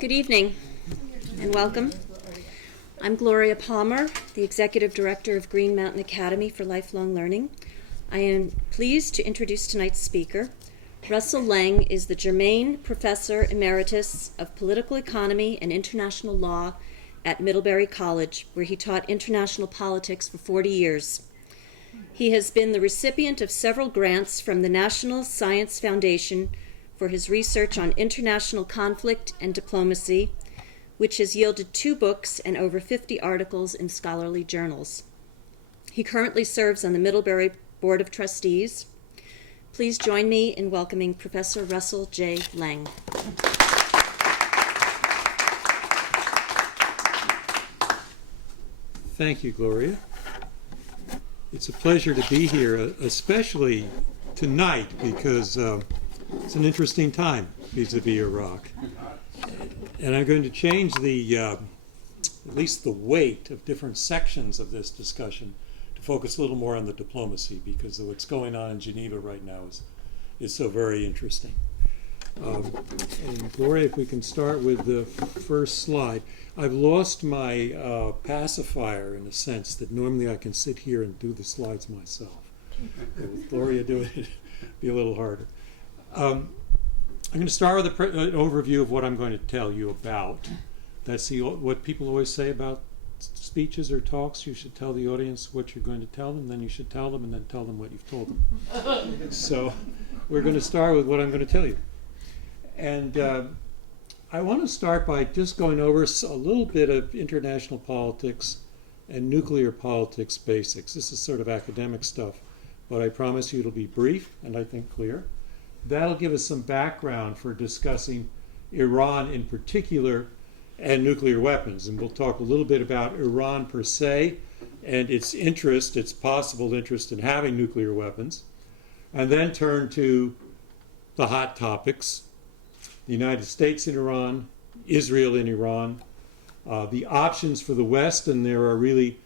Good evening and welcome. I'm Gloria Palmer, the Executive Director of Green Mountain Academy for Lifelong Learning. I am pleased to introduce tonight's speaker. Russell Leng is the Jermain Professor Emeritus of Political Economy and International Law at Middlebury College, where he taught international politics for 40 years. He has been the recipient of several grants from the National Science Foundation for his research on international conflict and diplomacy, which has yielded 2 books and over 50 articles in scholarly journals. He currently serves on the Middlebury Board of Trustees. Please join me in welcoming Professor Russell J. Leng. Thank you, Gloria. It's a pleasure to be here, especially tonight, because it's an interesting time vis-a-vis Iraq. And I'm going to change at least the weight of different sections of this discussion to focus a little more on the diplomacy, because what's going on in Geneva right now is so very interesting. And Gloria, if we can start with the first slide. I've lost my pacifier, in a sense, that normally I can sit here and do the slides myself. With Gloria doing it, it'd be a little harder. I'm going to start with an overview of what I'm going to tell you about. That's what people always say about speeches or talks. You should tell the audience what you're going to tell them, then you should tell them, and then tell them what you've told them. So we're going to start with what I'm going to tell you. And I want to start by just going over a little bit of international politics and nuclear politics basics. This is sort of academic stuff, but I promise you it'll be brief and I think clear. That'll give us some background for discussing Iran in particular and nuclear weapons. And we'll talk a little bit about Iran per se and its possible interest in having nuclear weapons. And then turn to the hot topics: the United States in Iran, Israel in Iran, the options for the West, and there are really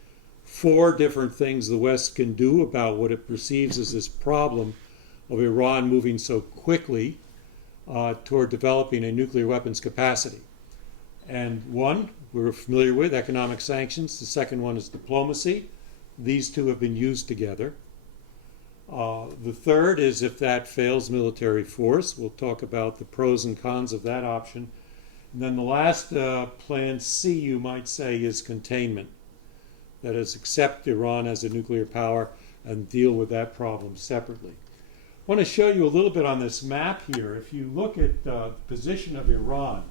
4 different things the West can do about what it perceives as this problem of Iran moving so quickly toward developing a nuclear weapons capacity. And one we're familiar with, economic sanctions. The second one is diplomacy. These 2 have been used together. The third is, if that fails, military force. We'll talk about the pros and cons of that option. And then the last plan C, you might say, is containment. That is, accept Iran as a nuclear power and deal with that problem separately. I want to show you a little bit on this map here. If you look at the position of Iran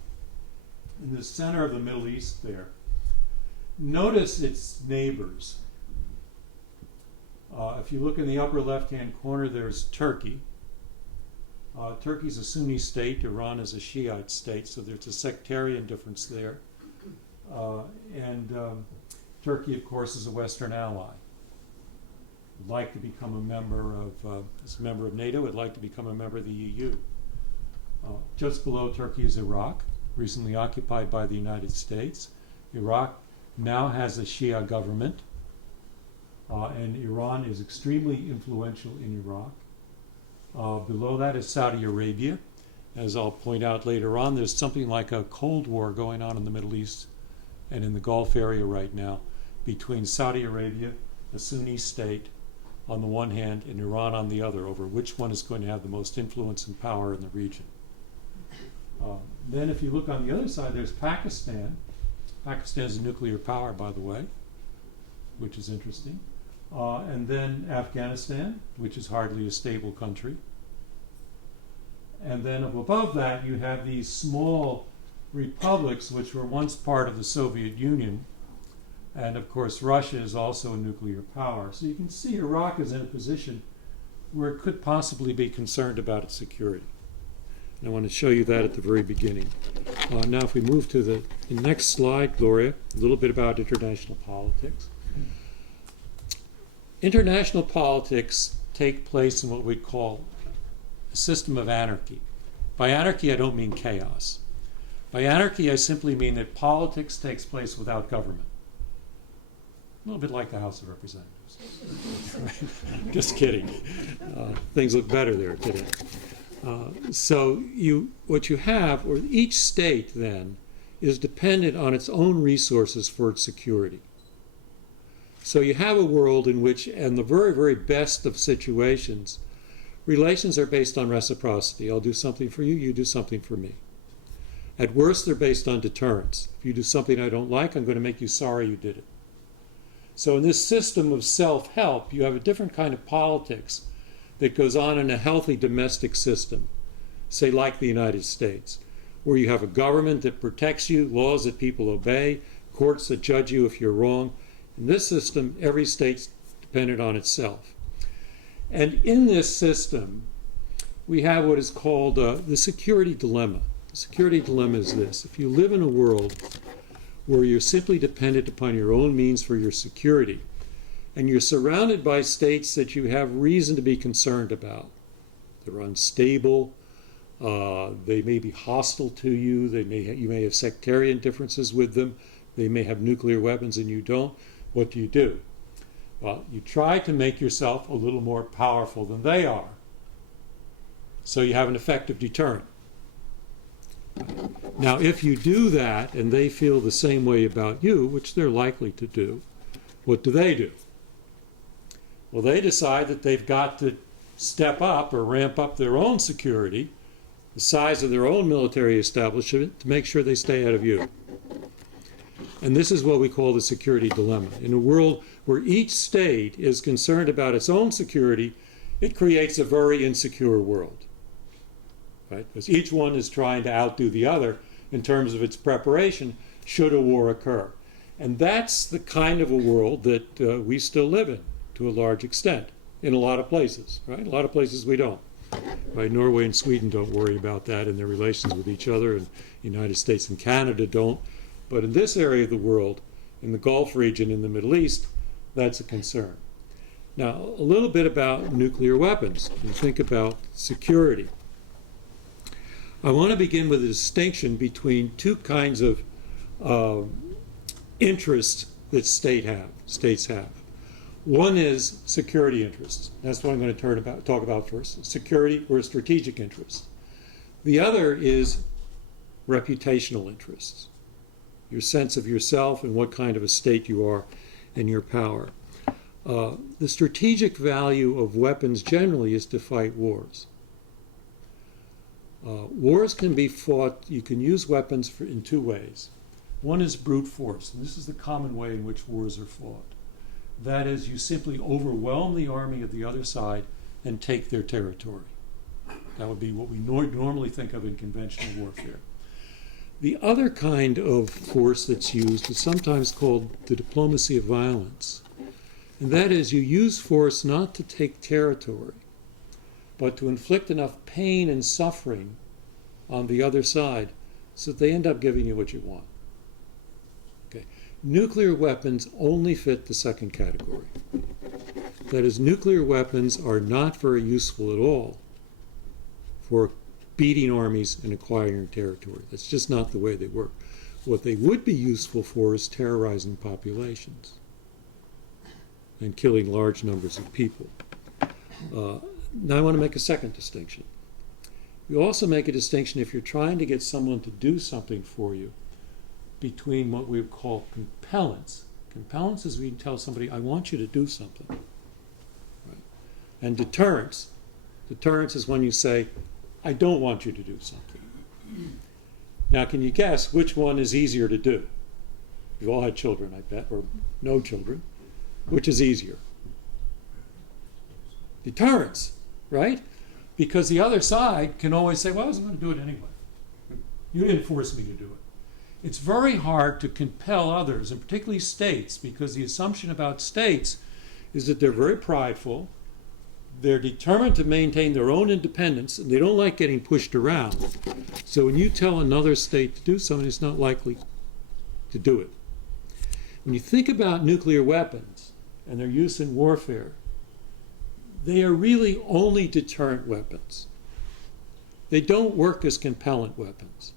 in the center of the Middle East there, notice its neighbors. If you look in the upper left-hand corner, there's Turkey. Turkey's a Sunni state. Iran is a Shiite state, so there's a sectarian difference there. Turkey, of course, is a Western ally. Would like to become a member of NATO. Would like to become a member of the EU. Just below Turkey is Iraq, recently occupied by the United States. Iraq now has a Shia government. And Iran is extremely influential in Iraq. Below that is Saudi Arabia. As I'll point out later on, there's something like a Cold War going on in the Middle East and in the Gulf area right now between Saudi Arabia, a Sunni state, on the one hand, and Iran on the other, over which one is going to have the most influence and power in the region. Then if you look on the other side, there's Pakistan. Pakistan is a nuclear power, by the way, which is interesting. And then Afghanistan, which is hardly a stable country. And then above that, you have these small republics which were once part of the Soviet Union. And of course, Russia is also a nuclear power. So you can see Iraq is in a position where it could possibly be concerned about its security. And I want to show you that at the very beginning. Now, if we move to the next slide, Gloria, a little bit about international politics. International politics take place in what we call a system of anarchy. By anarchy, I don't mean chaos. By anarchy, I simply mean that politics takes place without government. A little bit like the House of Representatives. Just kidding. Things look better there today. So what you have, or each state then, is dependent on its own resources for its security. So you have a world in which, in the very, very best of situations, relations are based on reciprocity. I'll do something for you, you do something for me. At worst, they're based on deterrence. If you do something I don't like, I'm going to make you sorry you did it. So in this system of self-help, you have a different kind of politics that goes on in a healthy domestic system, say like the United States, where you have a government that protects you, laws that people obey, courts that judge you if you're wrong. In this system, every state's dependent on itself. And in this system, we have what is called the security dilemma. The security dilemma is this: if you live in a world where you're simply dependent upon your own means for your security, and you're surrounded by states that you have reason to be concerned about, they're unstable, they may be hostile to you, you may have sectarian differences with them, they may have nuclear weapons and you don't, what do? Well, you try to make yourself a little more powerful than they are, so you have an effective deterrent. Now, if you do that and they feel the same way about you, which they're likely to do, what do? Well, they decide that they've got to step up or ramp up their own security, the size of their own military establishment, to make sure they stay out of you. And this is what we call the security dilemma. In a world where each state is concerned about its own security, it creates a very insecure world. Right? Because each one is trying to outdo the other in terms of its preparation should a war occur. And that's the kind of a world that we still live in to a large extent in a lot of places. Right? A lot of places we don't. Right? Norway and Sweden don't worry about that in their relations with each other, and the United States and Canada don't. But in this area of the world, in the Gulf region, in the Middle East, that's a concern. Now, a little bit about nuclear weapons. When you think about security, I want to begin with a distinction between two kinds of interests that states have. One is security interests. That's what I'm going to talk about first. Security or strategic interests. The other is reputational interests. Your sense of yourself and what kind of a state you are and your power. The strategic value of weapons generally is to fight wars. Wars can be fought, you can use weapons in two ways. One is brute force, and this is the common way in which wars are fought. That is, you simply overwhelm the army of the other side and take their territory. That would be what we normally think of in conventional warfare. The other kind of force that's used is sometimes called the diplomacy of violence. And that is, you use force not to take territory, but to inflict enough pain and suffering on the other side so that they end up giving you what you want. Okay. Nuclear weapons only fit the second category. That is, nuclear weapons are not very useful at all for beating armies and acquiring territory. That's just not the way they work. What they would be useful for is terrorizing populations and killing large numbers of people. Now I want to make a second distinction. You also make a distinction if you're trying to get someone to do something for you between what we would call compellence. Compellence is when you tell somebody, I want you to do something. Right? And deterrence. Deterrence is when you say, I don't want you to do something. Now, can you guess which one is easier to do? You've all had children, I bet, or no children. Which is easier? Deterrence, right? Because the other side can always say, well, I wasn't going to do it anyway. You didn't force me to do it. It's very hard to compel others, and particularly states, because the assumption about states is that they're very prideful, they're determined to maintain their own independence, and they don't like getting pushed around. So when you tell another state to do something, it's not likely to do it. When you think about nuclear weapons and their use in warfare, they are really only deterrent weapons. They don't work as compellent weapons.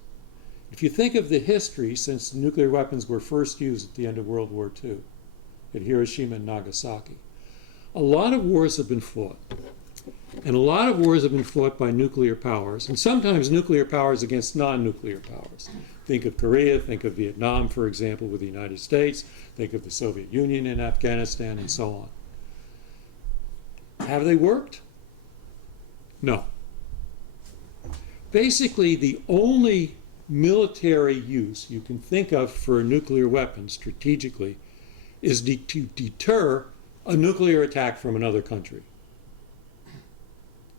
If you think of the history since nuclear weapons were first used at the end of World War II, at Hiroshima and Nagasaki, a lot of wars have been fought. And a lot of wars have been fought by nuclear powers, and sometimes nuclear powers against non-nuclear powers. Think of Korea, think of Vietnam, for example, with the United States, think of the Soviet Union in Afghanistan, and so on. Have they worked? No. Basically, the only military use you can think of for a nuclear weapon strategically is to deter a nuclear attack from another country.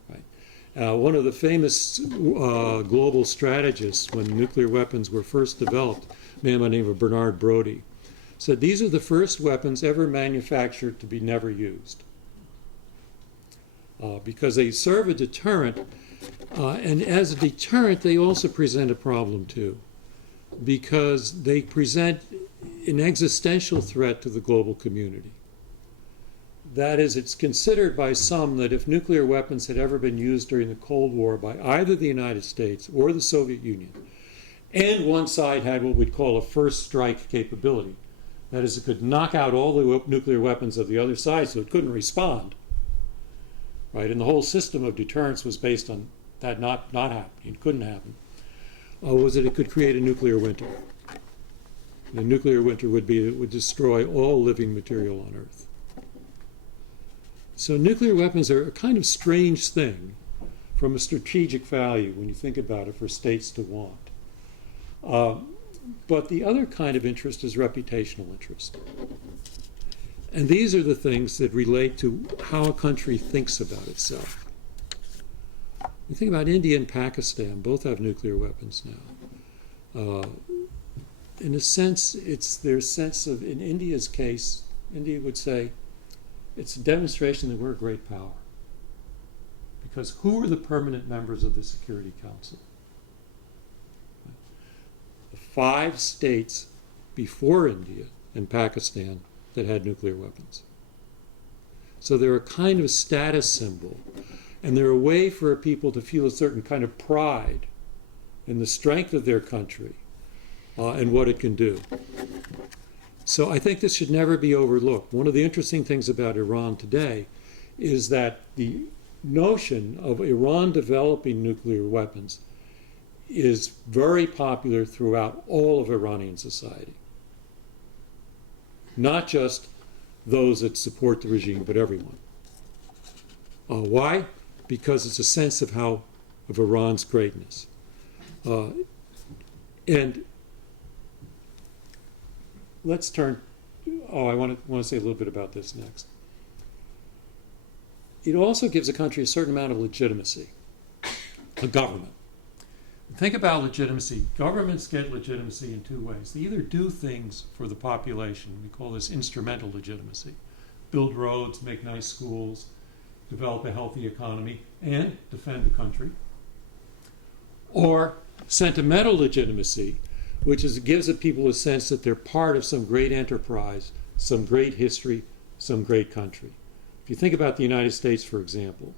Right? One of the famous global strategists when nuclear weapons were first developed, a man by the name of Bernard Brodie, said these are the first weapons ever manufactured to be never used. Because they serve a deterrent, and as a deterrent they also present a problem too, because they present an existential threat to the global community. That is, it's considered by some that if nuclear weapons had ever been used during the Cold War by either the United States or the Soviet Union, and one side had what we'd call a first strike capability, that is, it could knock out all the nuclear weapons of the other side so it couldn't respond, right? And the whole system of deterrence was based on that not happening. It couldn't happen. Was that it could create a nuclear winter. The nuclear winter would destroy all living material on Earth. So nuclear weapons are a kind of strange thing from a strategic value when you think about it for states to want. But the other kind of interest is reputational interest. And these are the things that relate to how a country thinks about itself. You think about India and Pakistan, both have nuclear weapons now. In a sense, it's their sense of, in India's case, India would say, it's a demonstration that we're a great power. Because who are the permanent members of the Security Council? The 5 states before India and Pakistan that had nuclear weapons. So they're a kind of status symbol, and they're a way for people to feel a certain kind of pride in the strength of their country and what it can do. So I think this should never be overlooked. One of the interesting things about Iran today is that the notion of Iran developing nuclear weapons is very popular throughout all of Iranian society. Not just those that support the regime, but everyone. Why? Because it's a sense of Iran's greatness. And let's turn. I want to say a little bit about this next. It also gives a country a certain amount of legitimacy, a government. Think about legitimacy. Governments get legitimacy in 2 ways. They either do things for the population. We call this instrumental legitimacy. Build roads, make nice schools, develop a healthy economy, and defend the country. Or sentimental legitimacy, which gives people a sense that they're part of some great enterprise, some great history, some great country. If you think about the United States, for example,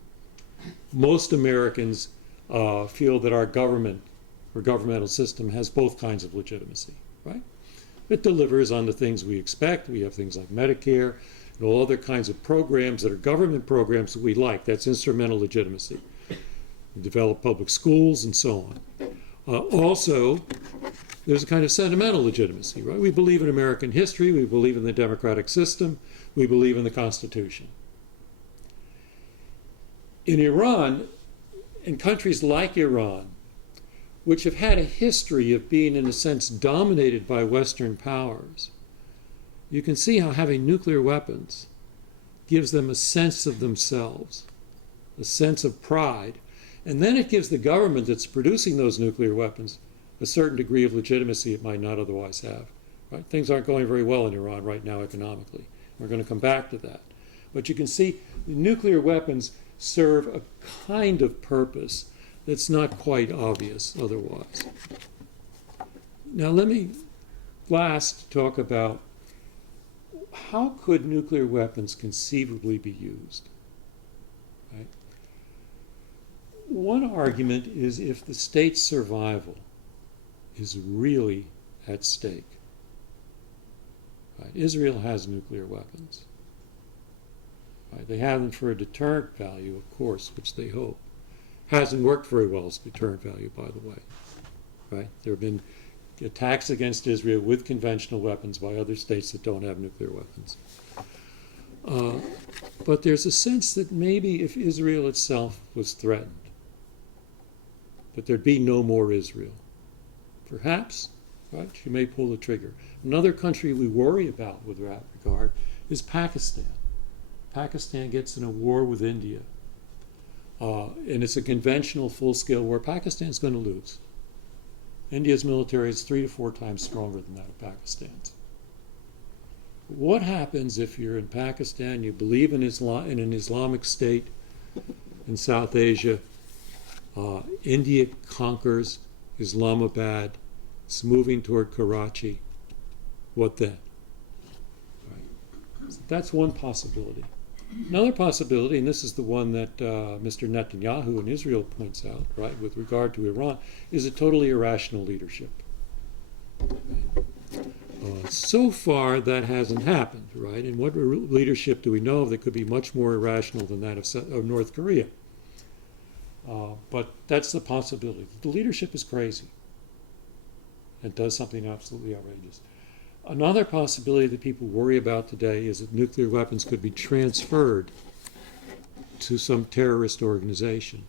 most Americans feel that our government or governmental system has both kinds of legitimacy, right? It delivers on the things we expect. We have things like Medicare and all other kinds of programs that are government programs that we like. That's instrumental legitimacy. We develop public schools and so on. Also, there's a kind of sentimental legitimacy, right? We believe in American history. We believe in the democratic system. We believe in the Constitution. In Iran, in countries like Iran, which have had a history of being, in a sense, dominated by Western powers, you can see how having nuclear weapons gives them a sense of themselves, a sense of pride, and then it gives the government that's producing those nuclear weapons a certain degree of legitimacy it might not otherwise have. Right? Things aren't going very well in Iran right now economically. We're going to come back to that. But you can see the nuclear weapons serve a kind of purpose that's not quite obvious otherwise. Now let me last talk about how could nuclear weapons conceivably be used? Right? One argument is if the state's survival is really at stake. Right? Israel has nuclear weapons. Right? They have them for a deterrent value, of course, which they hope. Hasn't worked very well as deterrent value, by the way. Right? There have been attacks against Israel with conventional weapons by other states that don't have nuclear weapons. But there's a sense that maybe if Israel itself was threatened, that there'd be no more Israel. Perhaps, right, you may pull the trigger. Another country we worry about with that regard is Pakistan. Pakistan gets in a war with India. And it's a conventional full-scale war. Pakistan's going to lose. India's military is 3 to 4 times stronger than that of Pakistan's. What happens if you're in Pakistan, you believe in an Islamic state in South Asia, India conquers Islamabad, it's moving toward Karachi, what then? Right. So that's one possibility. Another possibility, and this is the one that Mr. Netanyahu in Israel points out, right, with regard to Iran, is a totally irrational leadership. So far, that hasn't happened, right? And what leadership do we know of that could be much more irrational than that of North Korea? But that's the possibility. The leadership is crazy and does something absolutely outrageous. Another possibility that people worry about today is that nuclear weapons could be transferred to some terrorist organization.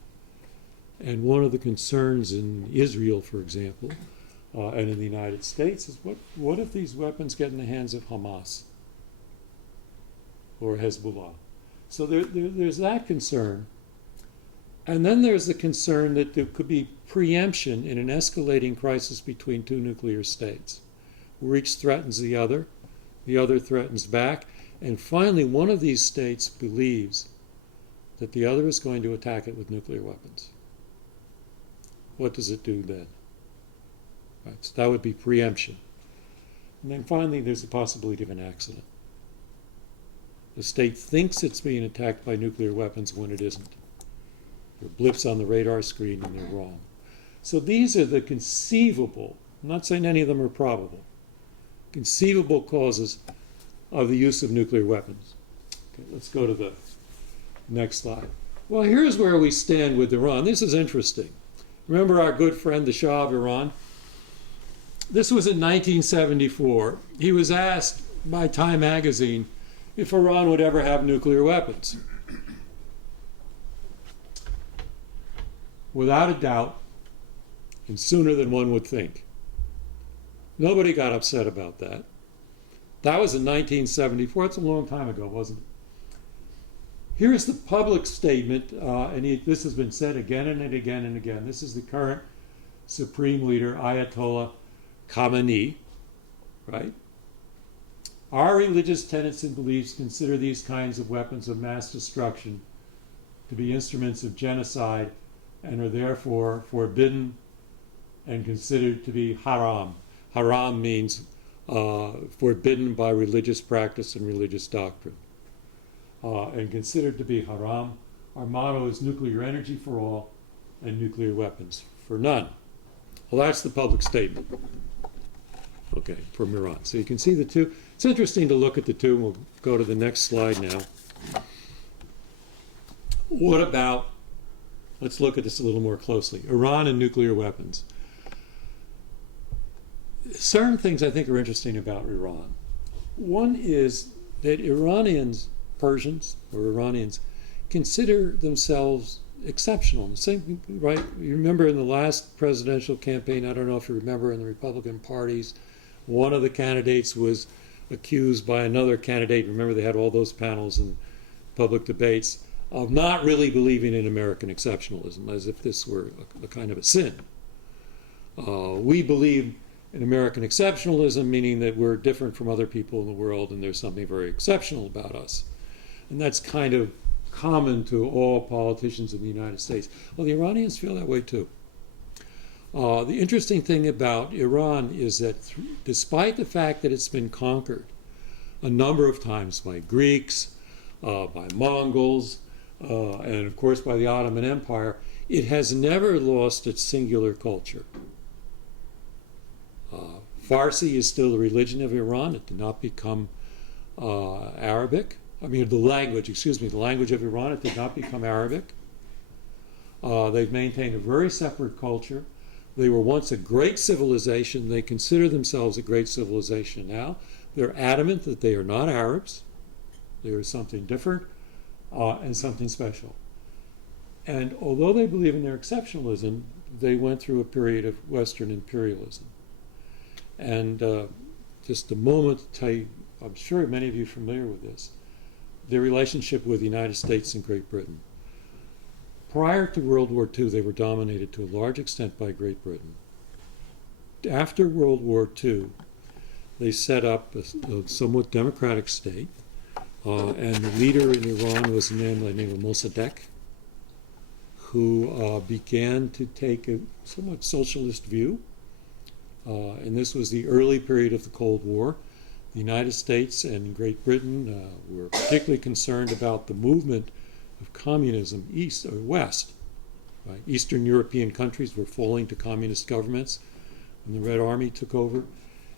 And one of the concerns in Israel, for example, and in the United States is what if these weapons get in the hands of Hamas or Hezbollah? So there's that concern. And then there's the concern that there could be preemption in an escalating crisis between 2 nuclear states, where each threatens the other threatens back, and finally one of these states believes that the other is going to attack it with nuclear weapons. What does it do then? Right, so that would be preemption. And then finally there's the possibility of an accident. The state thinks it's being attacked by nuclear weapons when it isn't. There are blips on the radar screen and they're wrong. So these are the conceivable, I'm not saying any of them are probable, conceivable causes of the use of nuclear weapons. Okay, let's go to the next slide. Well, here's where we stand with Iran. This is interesting. Remember our good friend, the Shah of Iran? This was in 1974. He was asked by Time magazine if Iran would ever have nuclear weapons. Without a doubt, and sooner than one would think. Nobody got upset about that. That was in 1974. It's a long time ago, wasn't it? Here's the public statement, and this has been said again and again and again. This is the current supreme leader, Ayatollah Khamenei, right? Our religious tenets and beliefs consider these kinds of weapons of mass destruction to be instruments of genocide and are therefore forbidden and considered to be haram. Haram means forbidden by religious practice and religious doctrine. And considered to be haram. Our motto is nuclear energy for all and nuclear weapons for none. Well, that's the public statement. Okay, from Iran. So you can see the two. It's interesting to look at the two, and we'll go to the next slide now. What about, let's look at this a little more closely, Iran and nuclear weapons. Certain things I think are interesting about Iran. One is that Iranians, Persians or Iranians, consider themselves exceptional. Same, right? You remember in the last presidential campaign, I don't know if you remember, in the Republican parties, one of the candidates was accused by another candidate, remember they had all those panels and public debates, of not really believing in American exceptionalism, as if this were a kind of a sin. We believe in American exceptionalism, meaning that we're different from other people in the world and there's something very exceptional about us. And that's kind of common to all politicians in the United States. Well, the Iranians feel that way too. The interesting thing about Iran is that despite the fact that it's been conquered a number of times by Greeks, by Mongols, and of course by the Ottoman Empire, it has never lost its singular culture. Farsi is still the religion of Iran. It did not become Arabic. the language of Iran. It did not become Arabic. They've maintained a very separate culture. They were once a great civilization. They consider themselves a great civilization now. They're adamant that they are not Arabs. They are something different and something special. And although they believe in their exceptionalism, they went through a period of Western imperialism. And just a moment to tell you, I'm sure many of you are familiar with this, their relationship with the United States and Great Britain. Prior to World War II, they were dominated to a large extent by Great Britain. After World War II, they set up a somewhat democratic state, and the leader in Iran was a man by the name of Mossadegh, who began to take a somewhat socialist view. And this was the early period of the Cold War. The United States and Great Britain were particularly concerned about the movement of communism east or west. Right? Eastern European countries were falling to communist governments when the Red Army took over.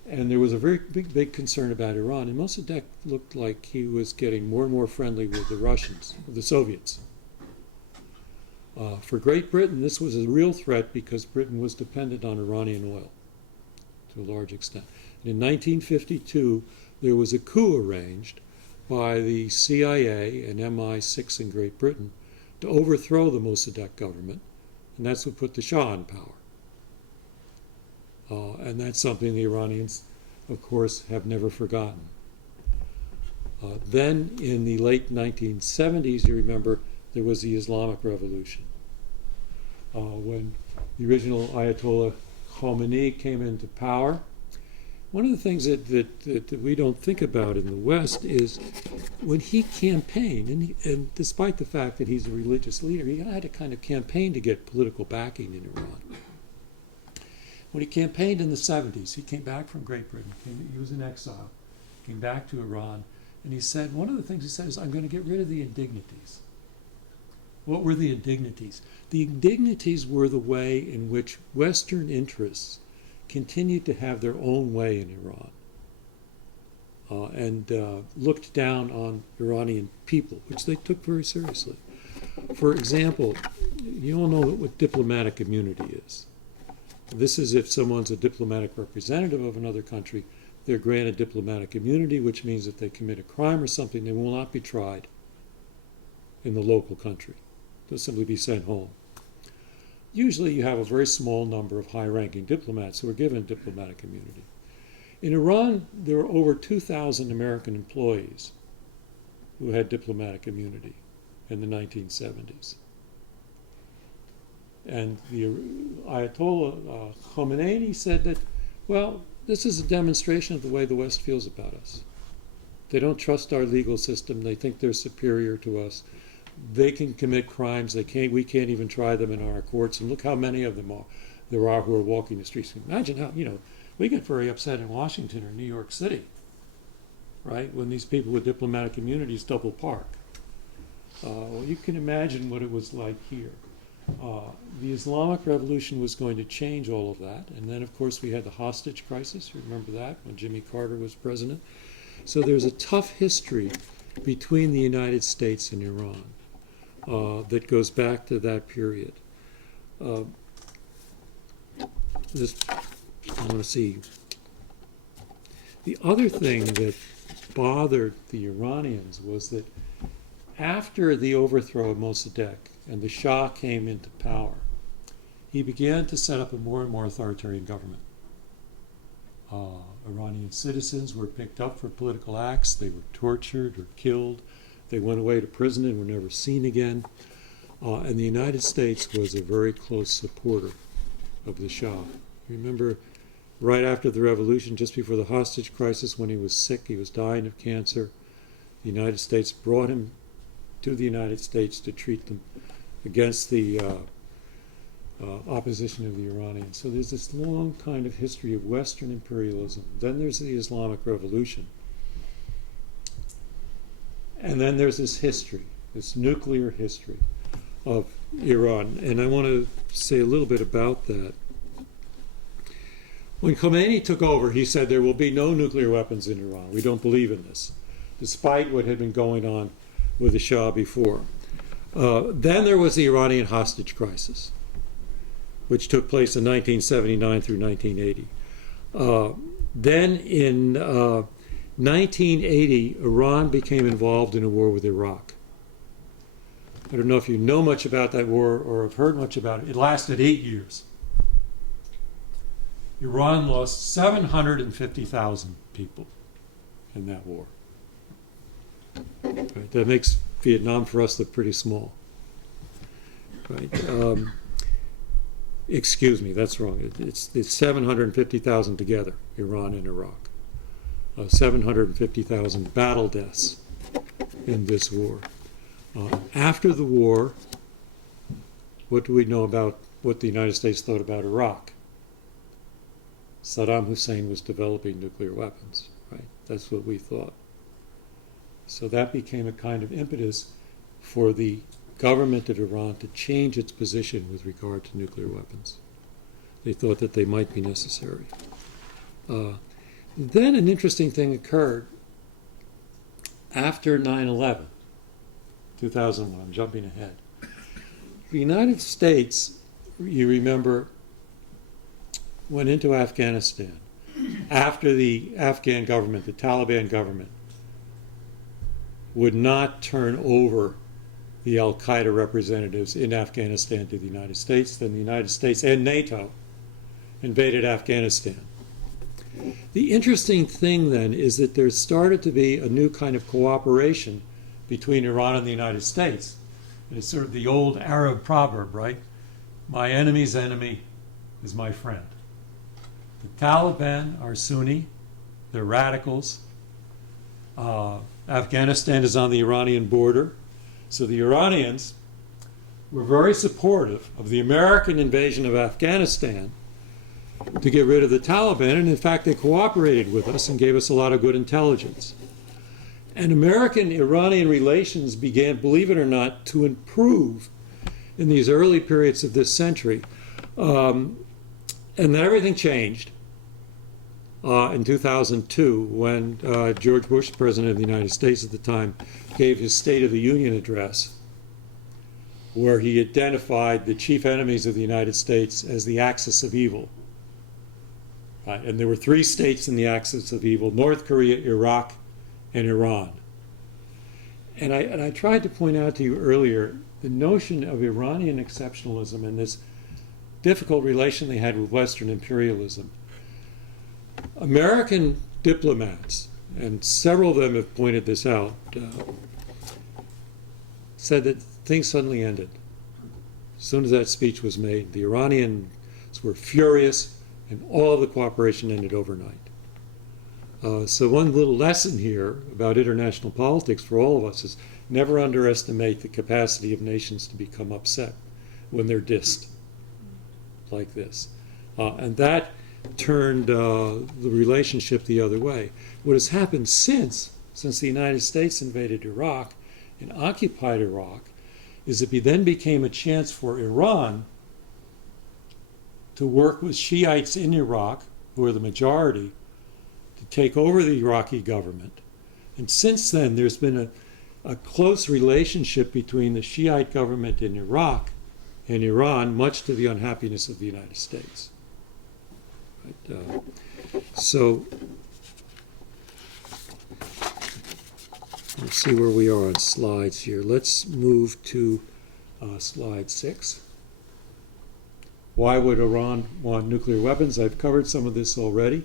And there was a very big concern about Iran. And Mossadegh looked like he was getting more and more friendly with the Russians, with the Soviets. For Great Britain, this was a real threat because Britain was dependent on Iranian oil to a large extent. And in 1952, there was a coup arranged by the CIA and MI6 in Great Britain to overthrow the Mossadegh government, and that's what put the Shah in power. And that's something the Iranians, of course, have never forgotten. Then, in the late 1970s, you remember, there was the Islamic Revolution. When the original Ayatollah Khomeini came into power, one of the things that we don't think about in the West is when he campaigned, and despite the fact that he's a religious leader, he had to kind of campaign to get political backing in Iran. When he campaigned in the 70s, he came back from Great Britain. He was in exile, came back to Iran, and he said, one of the things he said is, I'm going to get rid of the indignities. What were the indignities? The indignities were the way in which Western interests continued to have their own way in Iran and looked down on Iranian people, which they took very seriously. For example, you all know what diplomatic immunity is. This is if someone's a diplomatic representative of another country, they're granted diplomatic immunity, which means that they commit a crime or something, they will not be tried in the local country. They'll simply be sent home. Usually you have a very small number of high-ranking diplomats who are given diplomatic immunity. In Iran, there were over 2,000 American employees who had diplomatic immunity in the 1970s. And the Ayatollah Khomeini said that, well, this is a demonstration of the way the West feels about us. They don't trust our legal system. They think they're superior to us. They can commit crimes. We can't even try them in our courts. And look how many of them there are who are walking the streets. Imagine how, we get very upset in Washington or New York City, right, when these people with diplomatic immunities double park. Well, you can imagine what it was like here. The Islamic Revolution was going to change all of that. And then, of course, we had the hostage crisis. You remember that, when Jimmy Carter was president? So there's a tough history between the United States and Iran that goes back to that period. I want to see. The other thing that bothered the Iranians was that after the overthrow of Mossadegh and the Shah came into power, he began to set up a more and more authoritarian government. Iranian citizens were picked up for political acts. They were tortured or killed. They went away to prison and were never seen again. And the United States was a very close supporter of the Shah. Remember, right after the revolution, just before the hostage crisis, when he was sick, he was dying of cancer, the United States brought him to the United States to treat them against the opposition of the Iranians. So there's this long kind of history of Western imperialism. Then there's the Islamic Revolution. And then there's this history, this nuclear history of Iran. And I want to say a little bit about that. When Khomeini took over, he said there will be no nuclear weapons in Iran. We don't believe in this. despite what had been going on with the Shah before. Then there was the Iranian hostage crisis, which took place in 1979 through 1980. Then in 1980, Iran became involved in a war with Iraq. I don't know if you know much about that war or have heard much about it. It lasted 8 years. Iran lost 750,000 people in that war. Right, that makes Vietnam for us look pretty small. Right. Excuse me, that's wrong. It's 750,000 together, Iran and Iraq. 750,000 battle deaths in this war. After the war, what do we know about what the United States thought about Iraq? Saddam Hussein was developing nuclear weapons, right? That's what we thought. So that became a kind of impetus for the government of Iran to change its position with regard to nuclear weapons. They thought that they might be necessary. Then an interesting thing occurred after 9/11, 2001. I'm jumping ahead. The United States, you remember, went into Afghanistan after the Afghan government, the Taliban government, would not turn over the Al-Qaeda representatives in Afghanistan to the United States. Then the United States and NATO invaded Afghanistan. The interesting thing then is that there started to be a new kind of cooperation between Iran and the United States. And it's sort of the old Arab proverb, right? My enemy's enemy is my friend. The Taliban are Sunni, they're radicals. Afghanistan is on the Iranian border. So the Iranians were very supportive of the American invasion of Afghanistan to get rid of the Taliban, and in fact they cooperated with us and gave us a lot of good intelligence. And American-Iranian relations began, believe it or not, to improve in these early periods of this century. And then everything changed in 2002 when George Bush, President of the United States at the time, gave his State of the Union address, where he identified the chief enemies of the United States as the axis of evil. Right? And there were 3 states in the axis of evil: North Korea, Iraq, and Iran. And I tried to point out to you earlier the notion of Iranian exceptionalism and this difficult relation they had with Western imperialism. American diplomats, and several of them have pointed this out, said that things suddenly ended. As soon as that speech was made, the Iranians were furious, and all of the cooperation ended overnight. So one little lesson here about international politics for all of us is never underestimate the capacity of nations to become upset when they're dissed like this. And that turned the relationship the other way. What has happened since the United States invaded Iraq and occupied Iraq is it then became a chance for Iran to work with Shiites in Iraq, who are the majority, to take over the Iraqi government. And since then, there's been a close relationship between the Shiite government in Iraq and Iran, much to the unhappiness of the United States. Right? So let's see where we are on slides here. Let's move to slide 6. Why would Iran want nuclear weapons? I've covered some of this already.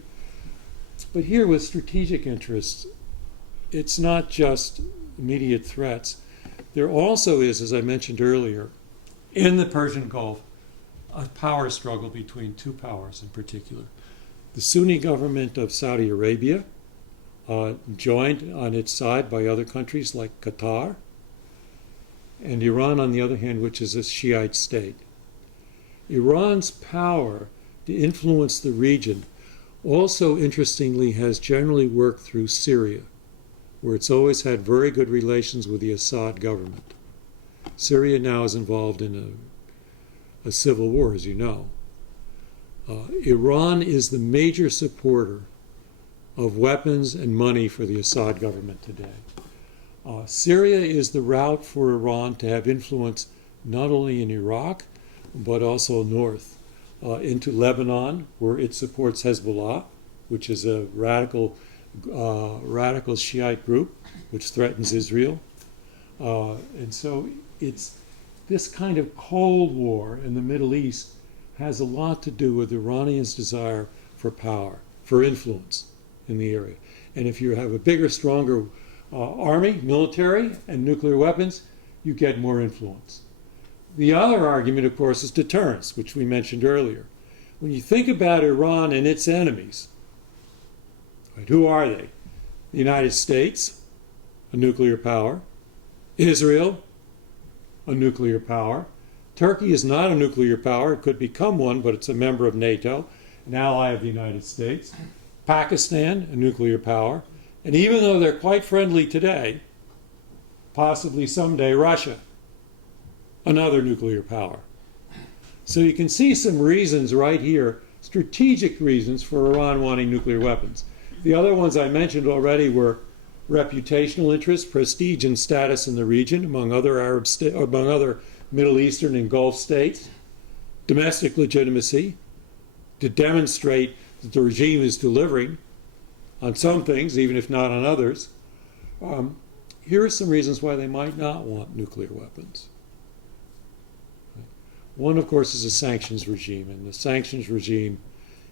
But here with strategic interests, it's not just immediate threats. There also is, as I mentioned earlier, in the Persian Gulf, a power struggle between 2 powers in particular. The Sunni government of Saudi Arabia, joined on its side by other countries like Qatar, and Iran, on the other hand, which is a Shiite state. Iran's power to influence the region also, interestingly, has generally worked through Syria, where it's always had very good relations with the Assad government. Syria now is involved in a civil war, as you know. Iran is the major supporter of weapons and money for the Assad government today. Syria is the route for Iran to have influence not only in Iraq, but also north into Lebanon, where it supports Hezbollah, which is a radical Shiite group which threatens Israel. And so it's this kind of Cold War in the Middle East has a lot to do with Iranians' desire for power, for influence in the area. And if you have a bigger, stronger army, military, and nuclear weapons, you get more influence. The other argument, of course, is deterrence, which we mentioned earlier. When you think about Iran and its enemies, right, who are they? The United States, a nuclear power. Israel, a nuclear power. Turkey is not a nuclear power. It could become one, but it's a member of NATO, an ally of the United States. Pakistan, a nuclear power. And even though they're quite friendly today, possibly someday Russia, another nuclear power. So you can see some reasons right here, strategic reasons for Iran wanting nuclear weapons. The other ones I mentioned already were reputational interest, prestige and status in the region among other among other Middle Eastern and Gulf states, domestic legitimacy, to demonstrate that the regime is delivering on some things, even if not on others. Here are some reasons why they might not want nuclear weapons. One, of course, is a sanctions regime, and the sanctions regime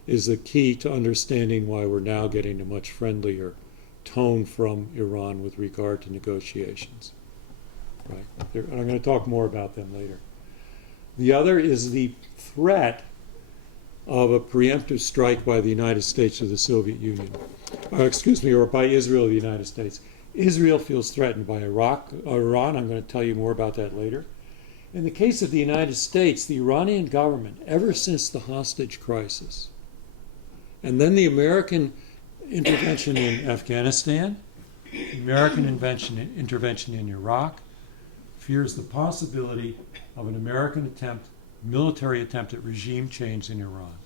is the key to understanding why we're now getting a much friendlier tone from Iran with regard to negotiations. Right? I'm going to talk more about them later. The other is the threat of a preemptive strike by the United States or the Soviet Union, or by Israel or the United States. Israel feels threatened by Iran. I'm going to tell you more about that later. In the case of the United States, the Iranian government, ever since the hostage crisis, and then the American intervention in Afghanistan, American intervention in Iraq, fears the possibility of an American military attempt at regime change in Iran.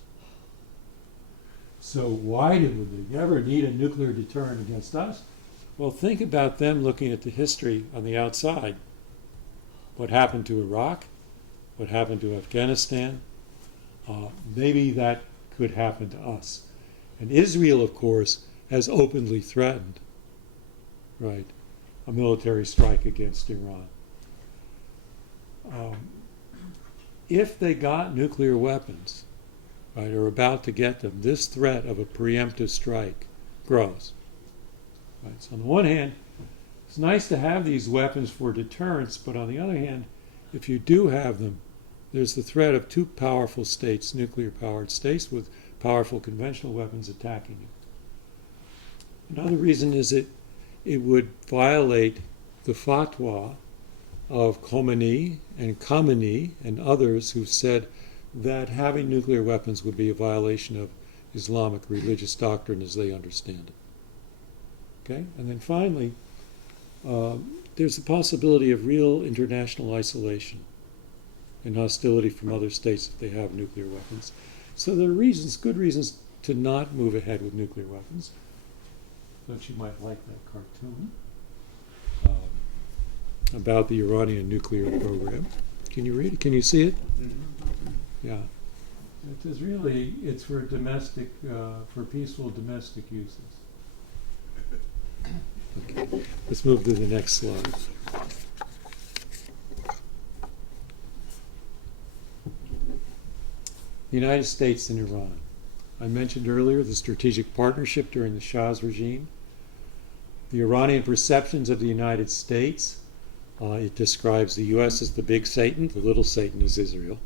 So why would they ever need a nuclear deterrent against us? Well, think about them looking at the history on the outside. What happened to Iraq? What happened to Afghanistan? Maybe that could happen to us. And Israel, of course, has openly threatened, right, a military strike against Iran. If they got nuclear weapons, right, or about to get them, this threat of a preemptive strike grows. Right? So on the one hand, it's nice to have these weapons for deterrence, but on the other hand, if you do have them, there's the threat of two powerful states, nuclear-powered states with powerful conventional weapons attacking you. Another reason is it would violate the fatwa of Khomeini and others who've said that having nuclear weapons would be a violation of Islamic religious doctrine as they understand it. Okay? And then finally, there's the possibility of real international isolation and hostility from other states if they have nuclear weapons. So there are good reasons to not move ahead with nuclear weapons. Thought you might like that cartoon about the Iranian nuclear program. Can you read it? Can you see it? Yeah. It's for domestic, for peaceful domestic uses. Okay, let's move to the next slide. The United States and Iran. I mentioned earlier the strategic partnership during the Shah's regime. The Iranian perceptions of the United States. It describes the U.S. as the big Satan. The little Satan is Israel.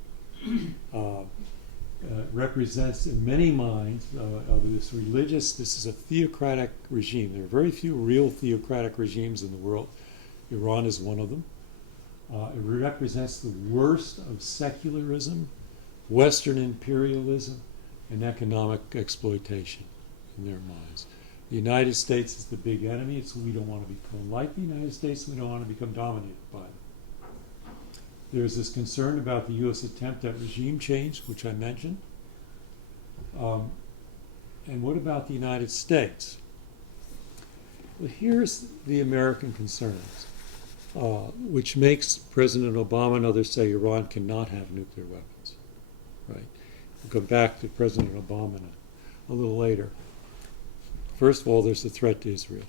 Represents in many minds of this is a theocratic regime. There are very few real theocratic regimes in the world. Iran is one of them. It represents the worst of secularism, Western imperialism, and economic exploitation in their minds. The United States is the big enemy. We don't want to become like the United States. We don't want to become dominated by them. There's this concern about the U.S. attempt at regime change, which I mentioned. And what about the United States? But here's the American concerns, which makes President Obama and others say Iran cannot have nuclear weapons. Right? We'll come back to President Obama a little later. First of all, there's the threat to Israel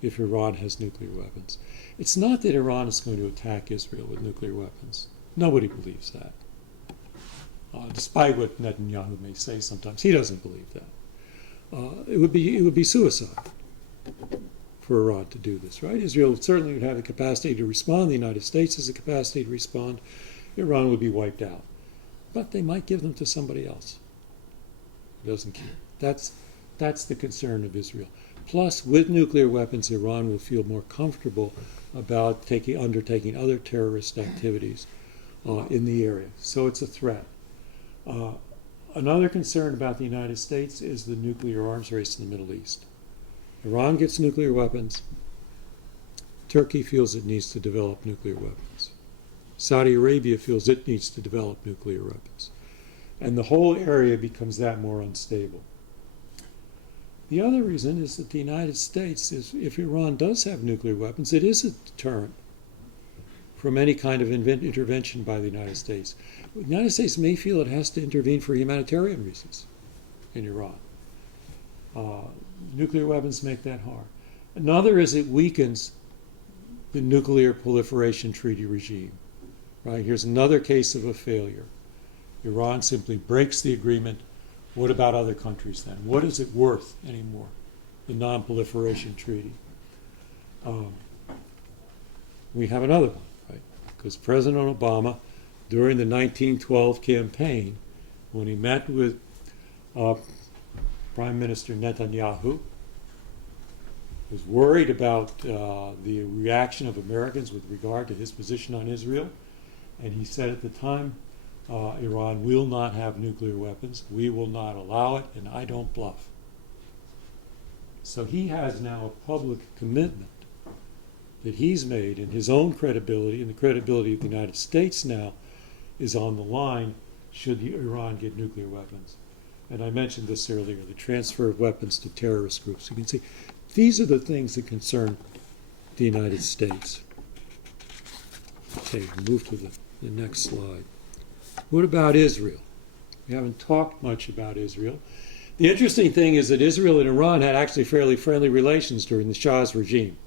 if Iran has nuclear weapons. It's not that Iran is going to attack Israel with nuclear weapons. Nobody believes that. Despite what Netanyahu may say sometimes, he doesn't believe that. It would be suicide for Iran to do this, right? Israel certainly would have the capacity to respond. The United States has the capacity to respond. Iran would be wiped out. But they might give them to somebody else. Doesn't care. That's the concern of Israel. Plus, with nuclear weapons, Iran will feel more comfortable about undertaking other terrorist activities in the area. So it's a threat. Another concern about the United States is the nuclear arms race in the Middle East. Iran gets nuclear weapons. Turkey feels it needs to develop nuclear weapons. Saudi Arabia feels it needs to develop nuclear weapons. And the whole area becomes that more unstable. The other reason is that the United States, if Iran does have nuclear weapons, it is a deterrent from any kind of intervention by the United States. The United States may feel it has to intervene for humanitarian reasons in Iran. Nuclear weapons make that hard. Another is it weakens the nuclear proliferation treaty regime. Right? Here's another case of a failure. Iran simply breaks the agreement. What about other countries then? What is it worth anymore, the non-proliferation treaty? We have another one, right? Because President Obama, during the 1912 campaign, when he met with Prime Minister Netanyahu, was worried about the reaction of Americans with regard to his position on Israel. And he said at the time, Iran will not have nuclear weapons. We will not allow it, and I don't bluff. So he has now a public commitment that he's made, and his own credibility and the credibility of the United States now is on the line should Iran get nuclear weapons. And I mentioned this earlier, the transfer of weapons to terrorist groups. You can see these are the things that concern the United States. Okay, we'll move to the next slide. What about Israel? We haven't talked much about Israel. The interesting thing is that Israel and Iran had actually fairly friendly relations during the Shah's regime.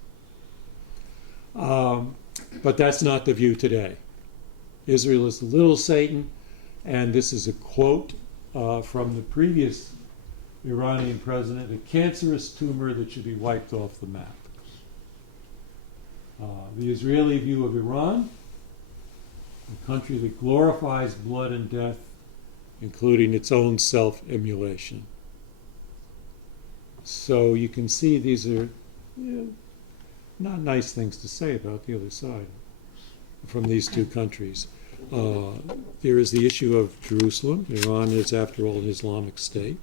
But that's not the view today. Israel is the little Satan, and this is a quote from the previous Iranian president, a cancerous tumor that should be wiped off the map. The Israeli view of Iran, a country that glorifies blood and death, including its own self-immolation. So you can see these are not nice things to say about the other side from these two countries. There is the issue of Jerusalem. Iran is, after all, an Islamic state,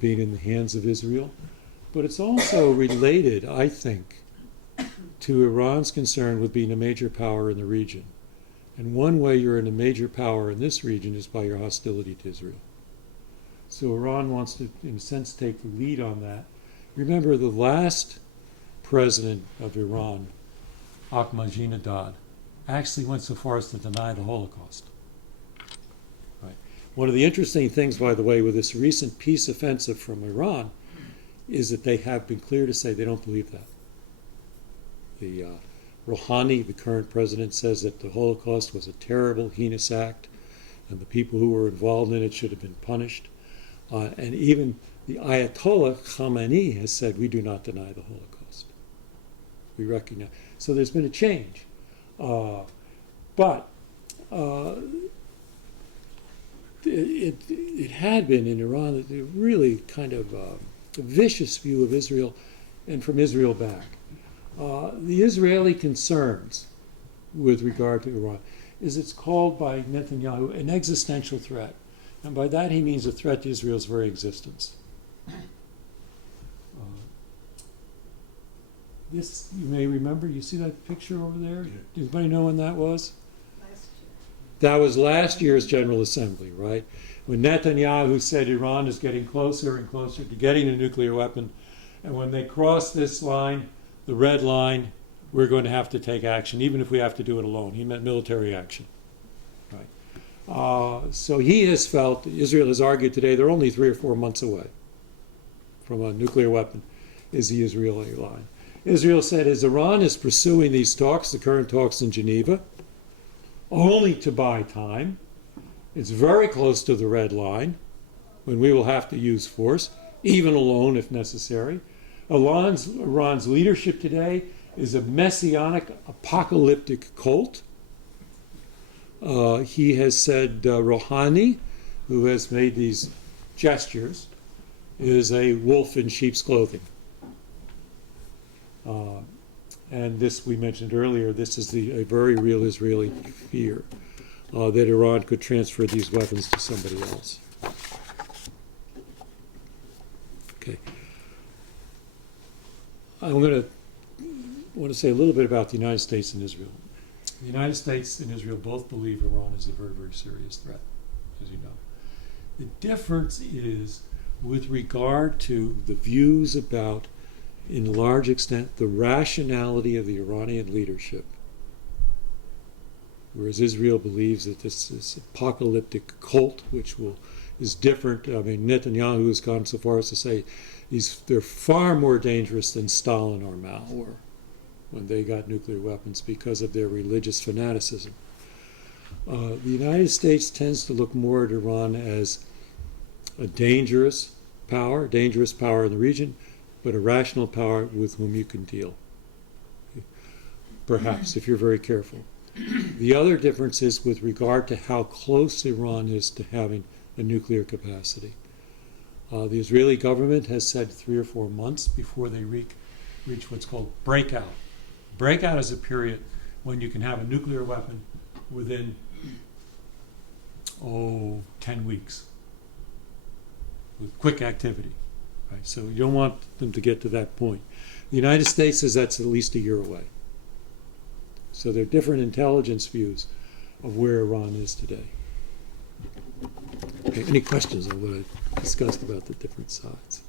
being in the hands of Israel. But it's also related, I think, to Iran's concern with being a major power in the region. And one way you're in a major power in this region is by your hostility to Israel. So Iran wants to, in a sense, take the lead on that. Remember, the last president of Iran, Ahmadinejad, actually went so far as to deny the Holocaust. Right. One of the interesting things, by the way, with this recent peace offensive from Iran is that they have been clear to say they don't believe that. The Rouhani, the current president, says that the Holocaust was a terrible, heinous act, and the people who were involved in it should have been punished. And even the Ayatollah Khamenei has said, we do not deny the Holocaust. We recognize. So there's been a change. But it had been in Iran a really kind of a vicious view of Israel, and from Israel back. The Israeli concerns with regard to Iran is it's called by Netanyahu an existential threat. And by that he means a threat to Israel's very existence. This, you may remember, you see that picture over there? Does anybody know when that was? Last year. That was last year's General Assembly, right? When Netanyahu said Iran is getting closer and closer to getting a nuclear weapon, And when they cross this line, the red line, we're going to have to take action, even if we have to do it alone. He meant military action. Right. So he has felt, Israel has argued today, they're only 3 or 4 months away from a nuclear weapon, is the Israeli line. Israel said, as Iran is pursuing these talks, the current talks in Geneva, only to buy time, it's very close to the red line, when we will have to use force, even alone if necessary. Iran's leadership today is a messianic, apocalyptic cult. He has said Rouhani, who has made these gestures, is a wolf in sheep's clothing. And this, we mentioned earlier, this is a very real Israeli fear that Iran could transfer these weapons to somebody else. Okay. I want to say a little bit about the United States and Israel. The United States and Israel both believe Iran is a very, very serious threat, as you know. The difference is with regard to the views about, in large extent, the rationality of the Iranian leadership, whereas Israel believes that this apocalyptic cult, which is different. I mean, Netanyahu has gone so far as to say they're far more dangerous than Stalin or Mao were when they got nuclear weapons because of their religious fanaticism. The United States tends to look more at Iran as a dangerous power in the region, but a rational power with whom you can deal, perhaps, if you're very careful. The other difference is with regard to how close Iran is to having a nuclear capacity. The Israeli government has said 3 or 4 months before they reach what's called breakout. Breakout is a period when you can have a nuclear weapon within, 10 weeks with quick activity. Right? So you don't want them to get to that point. The United States says that's at least a year away. So there are different intelligence views of where Iran is today. Okay, any questions on what I discussed about the different sides?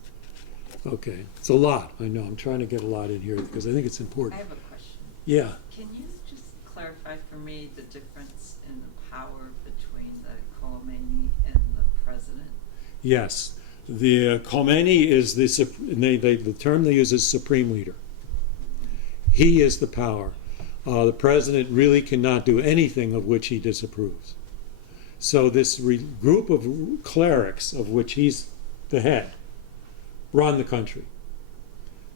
Okay, it's a lot. I know. I'm trying to get a lot in here because I think it's important. I have a question. Yeah. Can you just clarify for me the difference in the power between the Khomeini and the president? Yes. The Khomeini is the term they use is supreme leader. He is the power. The president really cannot do anything of which he disapproves. So this group of clerics, of which he's the head, run the country.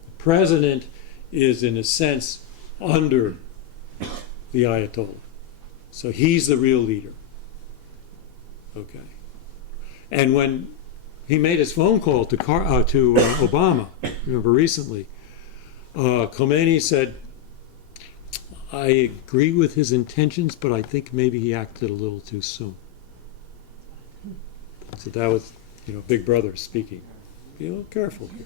The president is, in a sense, under the Ayatollah. So he's the real leader. Okay. And when he made his phone call to Obama, remember recently, Khomeini said, I agree with his intentions, but I think maybe he acted a little too soon. So that was, Big Brother speaking. Be a little careful here.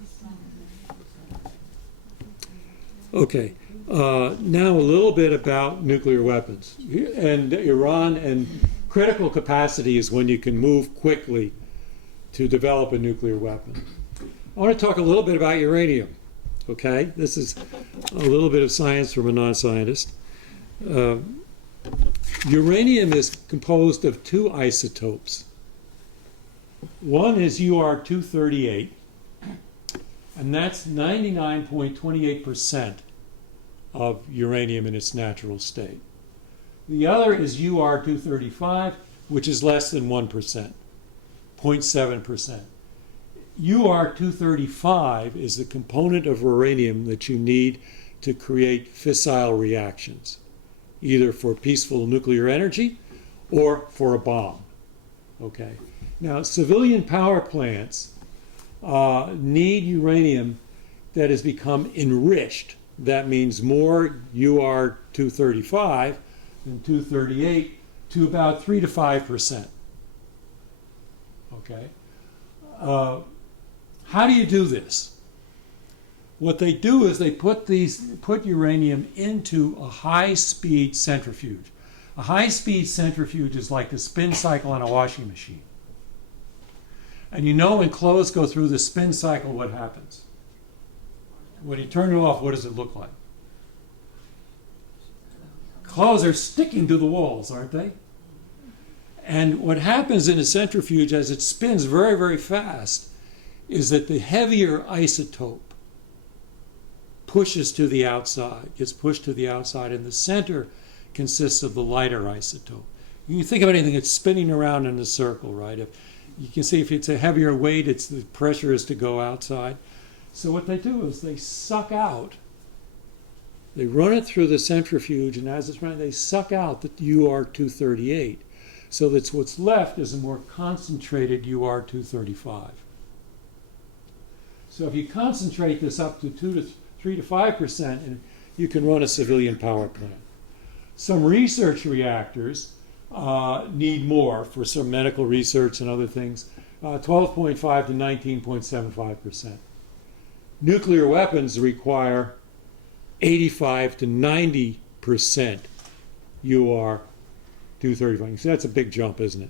Okay, now a little bit about nuclear weapons. And Iran and critical capacity is when you can move quickly to develop a nuclear weapon. I want to talk a little bit about uranium. Okay, this is a little bit of science from a non-scientist. Uranium is composed of 2 isotopes. One is UR-238, and that's 99.28% of uranium in its natural state. The other is UR-235, which is less than 1%, 0.7%. UR-235 is the component of uranium that you need to create fissile reactions, either for peaceful nuclear energy or for a bomb. Okay. Now, civilian power plants need uranium that has become enriched. That means more UR-235 than 238 to about 3 to 5%. Okay. How do you do this? What they do is they put uranium into a high-speed centrifuge. A high-speed centrifuge is like the spin cycle on a washing machine. And when clothes go through the spin cycle, what happens? when you turn it off, what does it look like? Clothes are sticking to the walls, aren't they? And what happens in a centrifuge as it spins very, very fast is that the heavier isotope pushes to the outside, gets pushed to the outside, and the center consists of the lighter isotope. You can think of anything that's spinning around in a circle, right? If you can see if it's a heavier weight, the pressure is to go outside. So what they do is they suck out, they run it through the centrifuge, and as it's running, they suck out the UR238. So that what's left is a more concentrated UR235. So if you concentrate this up to 3 to 5%, and you can run a civilian power plant. Some research reactors need more for some medical research and other things, 12.5 to 19.75%. Nuclear weapons require 85 to 90% UR235. So that's a big jump, isn't it?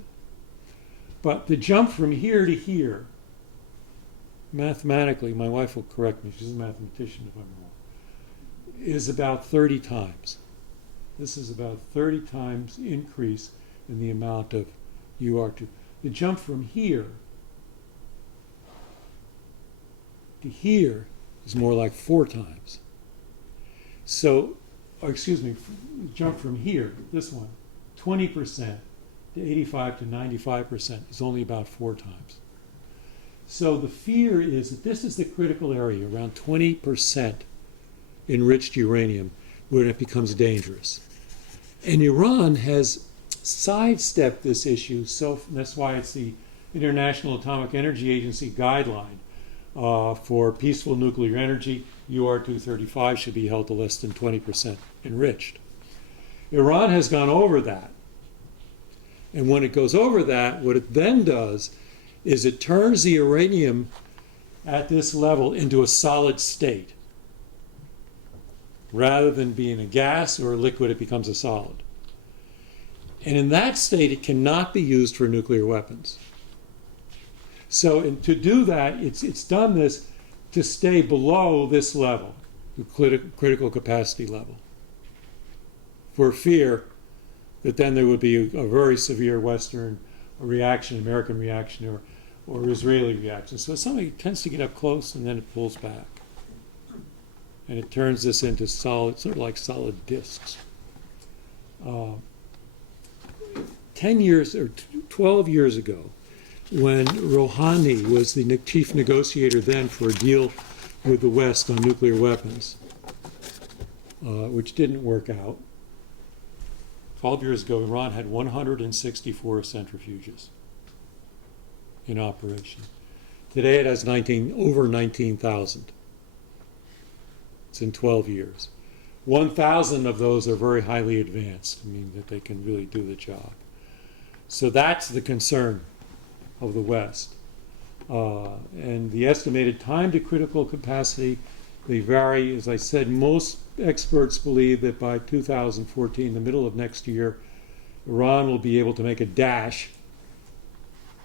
But the jump from here to here, mathematically, my wife will correct me, she's a mathematician if I'm wrong, is about 30 times. This is about 30 times increase in the amount of UR2. The jump from here to here is more like 4 times. So, jump from here, this one, 20% to 85 to 95% is only about 4 times. So the fear is that this is the critical area, around 20% enriched uranium, when it becomes dangerous. And Iran has sidestepped this issue, so that's why it's the International Atomic Energy Agency guideline for peaceful nuclear energy. UR235 should be held to less than 20% enriched. Iran has gone over that. And when it goes over that, what it then does is it turns the uranium at this level into a solid state. Rather than being a gas or a liquid, it becomes a solid. And in that state, it cannot be used for nuclear weapons. So to do that, it's done this to stay below this level, the critical capacity level, for fear that then there would be a very severe Western reaction, American reaction, or Israeli reaction. So somebody tends to get up close and then it pulls back. And it turns this into solid, sort of like solid discs. 10 years or 12 years ago, when Rouhani was the chief negotiator then for a deal with the West on nuclear weapons, which didn't work out. 12 years ago, Iran had 164 centrifuges in operation. Today it has over 19,000. It's in 12 years. 1,000 of those are very highly advanced, meaning that they can really do the job. So that's the concern of the West. And the estimated time to critical capacity, they vary. As I said, most experts believe that by 2014, the middle of next year, Iran will be able to make a dash,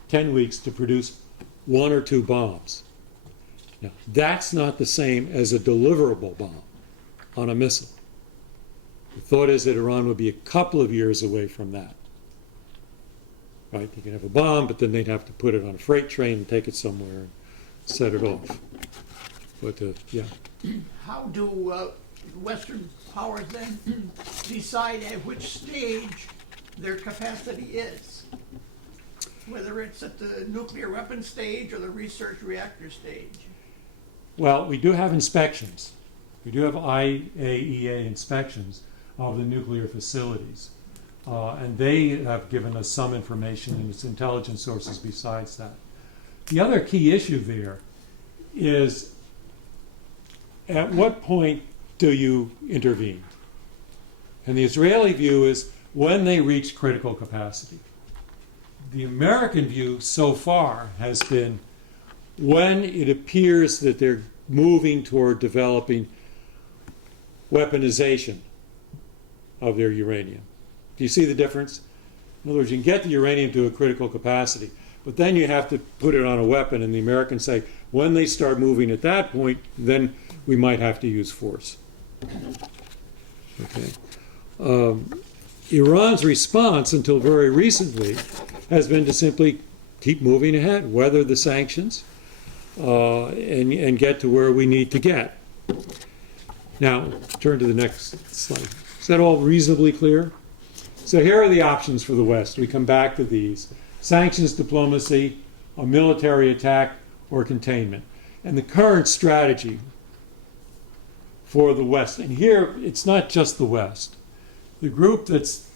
10 weeks, to produce 1 or 2 bombs. Now, that's not the same as a deliverable bomb on a missile. The thought is that Iran would be a couple of years away from that. Right? They can have a bomb, but then they'd have to put it on a freight train and take it somewhere and set it off. But, yeah. How do Western powers then decide at which stage their capacity is? Whether it's at the nuclear weapon stage or the research reactor stage? Well, we do have inspections. We do have IAEA inspections of the nuclear facilities. And they have given us some information, and it's intelligence sources besides that. The other key issue there is, at what point do you intervene? And the Israeli view is when they reach critical capacity. The American view so far has been when it appears that they're moving toward developing weaponization of their uranium. Do you see the difference? In other words, you can get the uranium to a critical capacity, but then you have to put it on a weapon, and the Americans say, when they start moving at that point, then we might have to use force. Okay. Iran's response until very recently has been to simply keep moving ahead, weather the sanctions, and get to where we need to get. Now, turn to the next slide. Is that all reasonably clear? So here are the options for the West. We come back to these. Sanctions, diplomacy, a military attack, or containment. And the current strategy for the West, and here it's not just the West. The group that's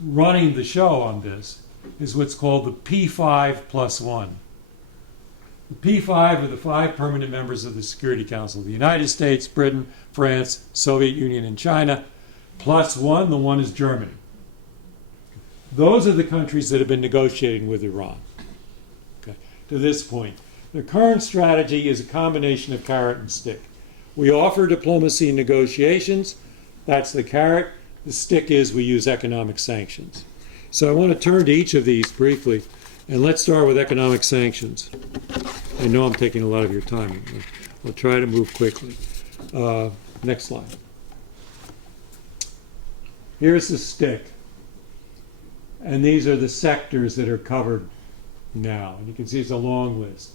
running the show on this is what's called the P5+1. The P5 are the 5 permanent members of the Security Council: the United States, Britain, France, Soviet Union, and China. +1, the one is Germany. Those are the countries that have been negotiating with Iran, okay, to this point. The current strategy is a combination of carrot and stick. We offer diplomacy and negotiations. That's the carrot. The stick is we use economic sanctions. So I want to turn to each of these briefly, and let's start with economic sanctions. I know I'm taking a lot of your time. I'll try to move quickly. Next slide. Here's the stick. And these are the sectors that are covered now. And you can see it's a long list.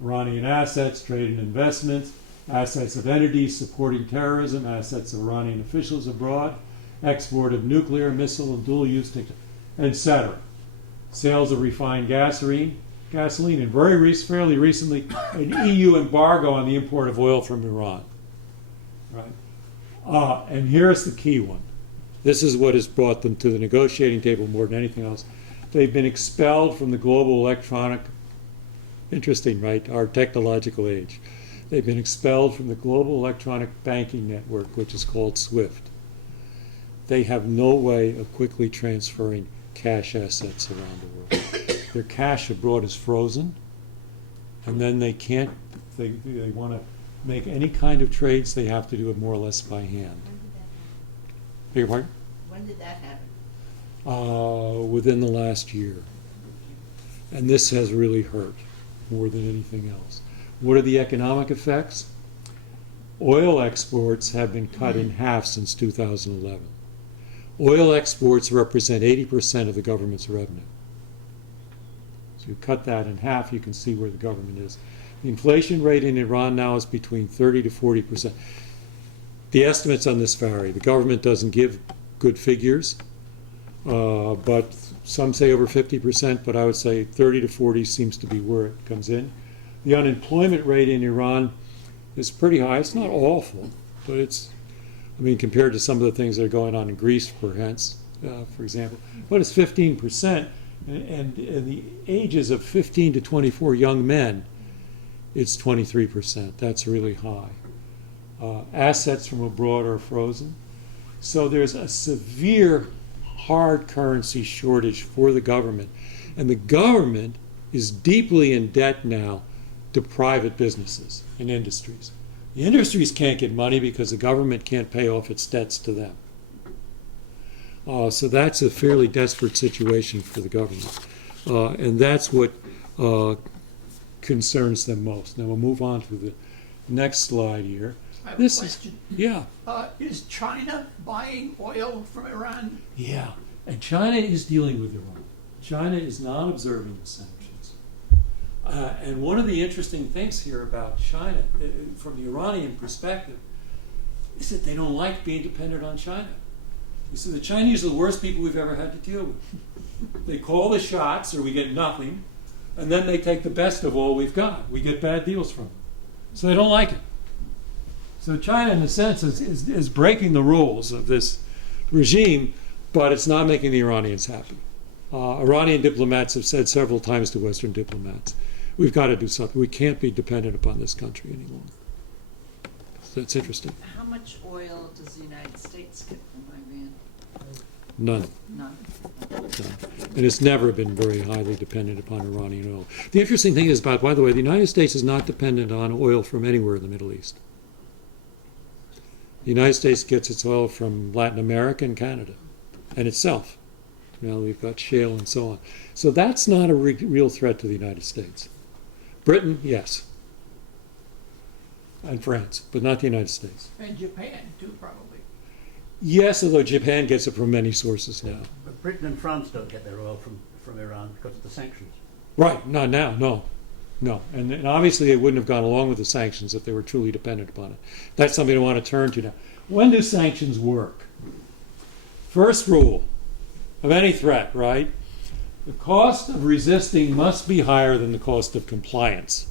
Iranian assets, trade and investments, assets of entities supporting terrorism, assets of Iranian officials abroad, export of nuclear, missile, and dual-use technology, etc. Sales of refined gasoline, and fairly recently, an EU embargo on the import of oil from Iran. Right? And here's the key one. This is what has brought them to the negotiating table more than anything else. They've been expelled from the global electronic, interesting, right? Our technological age. They've been expelled from the global electronic banking network, which is called SWIFT. They have no way of quickly transferring cash assets around the world. Their cash abroad is frozen, and then they can't, they want to make any kind of trades, they have to do it more or less by hand. Beg your pardon? When did that happen? Within the last year. And this has really hurt more than anything else. What are the economic effects? Oil exports have been cut in half since 2011. Oil exports represent 80% of the government's revenue. So you cut that in half, you can see where the government is. The inflation rate in Iran now is between 30 to 40%. The estimates on this vary. The government doesn't give good figures, but some say over 50%, but I would say 30 to 40 seems to be where it comes in. The unemployment rate in Iran is pretty high. It's not awful, but it's, I mean, compared to some of the things that are going on in Greece, perhaps, for example, but it's 15%, and the ages of 15 to 24 young men, it's 23%. That's really high. Assets from abroad are frozen. So there's a severe hard currency shortage for the government. And the government is deeply in debt now to private businesses and industries. The industries can't get money because the government can't pay off its debts to them. So that's a fairly desperate situation for the government. And that's what concerns them most. Now we'll move on to the next slide here. I have This a is, question. yeah. Is China buying oil from Iran? Yeah, and China is dealing with Iran. China is not observing the sanctions. And one of the interesting things here about China, from the Iranian perspective, is that they don't like being dependent on China. You see, the Chinese are the worst people we've ever had to deal with. They call the shots, or we get nothing, and then they take the best of all we've got. We get bad deals from them. So they don't like it. So China, in a sense, is breaking the rules of this regime, but it's not making the Iranians happy. Iranian diplomats have said several times to Western diplomats, we've got to do something. We can't be dependent upon this country any longer. So it's interesting. How much oil does the United States get from Iran? None. None. And it's never been very highly dependent upon Iranian oil. The interesting thing is, by the way, the United States is not dependent on oil from anywhere in the Middle East. The United States gets its oil from Latin America and Canada, and itself. Now we've got shale and so on. So that's not a real threat to the United States. Britain, yes. and France, but not the United States. And Japan too, probably. Yes, although Japan gets it from many sources now. But Britain and France don't get their oil from Iran because of the sanctions. Right, not now, no. No, and obviously they wouldn't have gone along with the sanctions if they were truly dependent upon it. That's something I want to turn to now. When do sanctions work? First rule of any threat, right? The cost of resisting must be higher than the cost of compliance.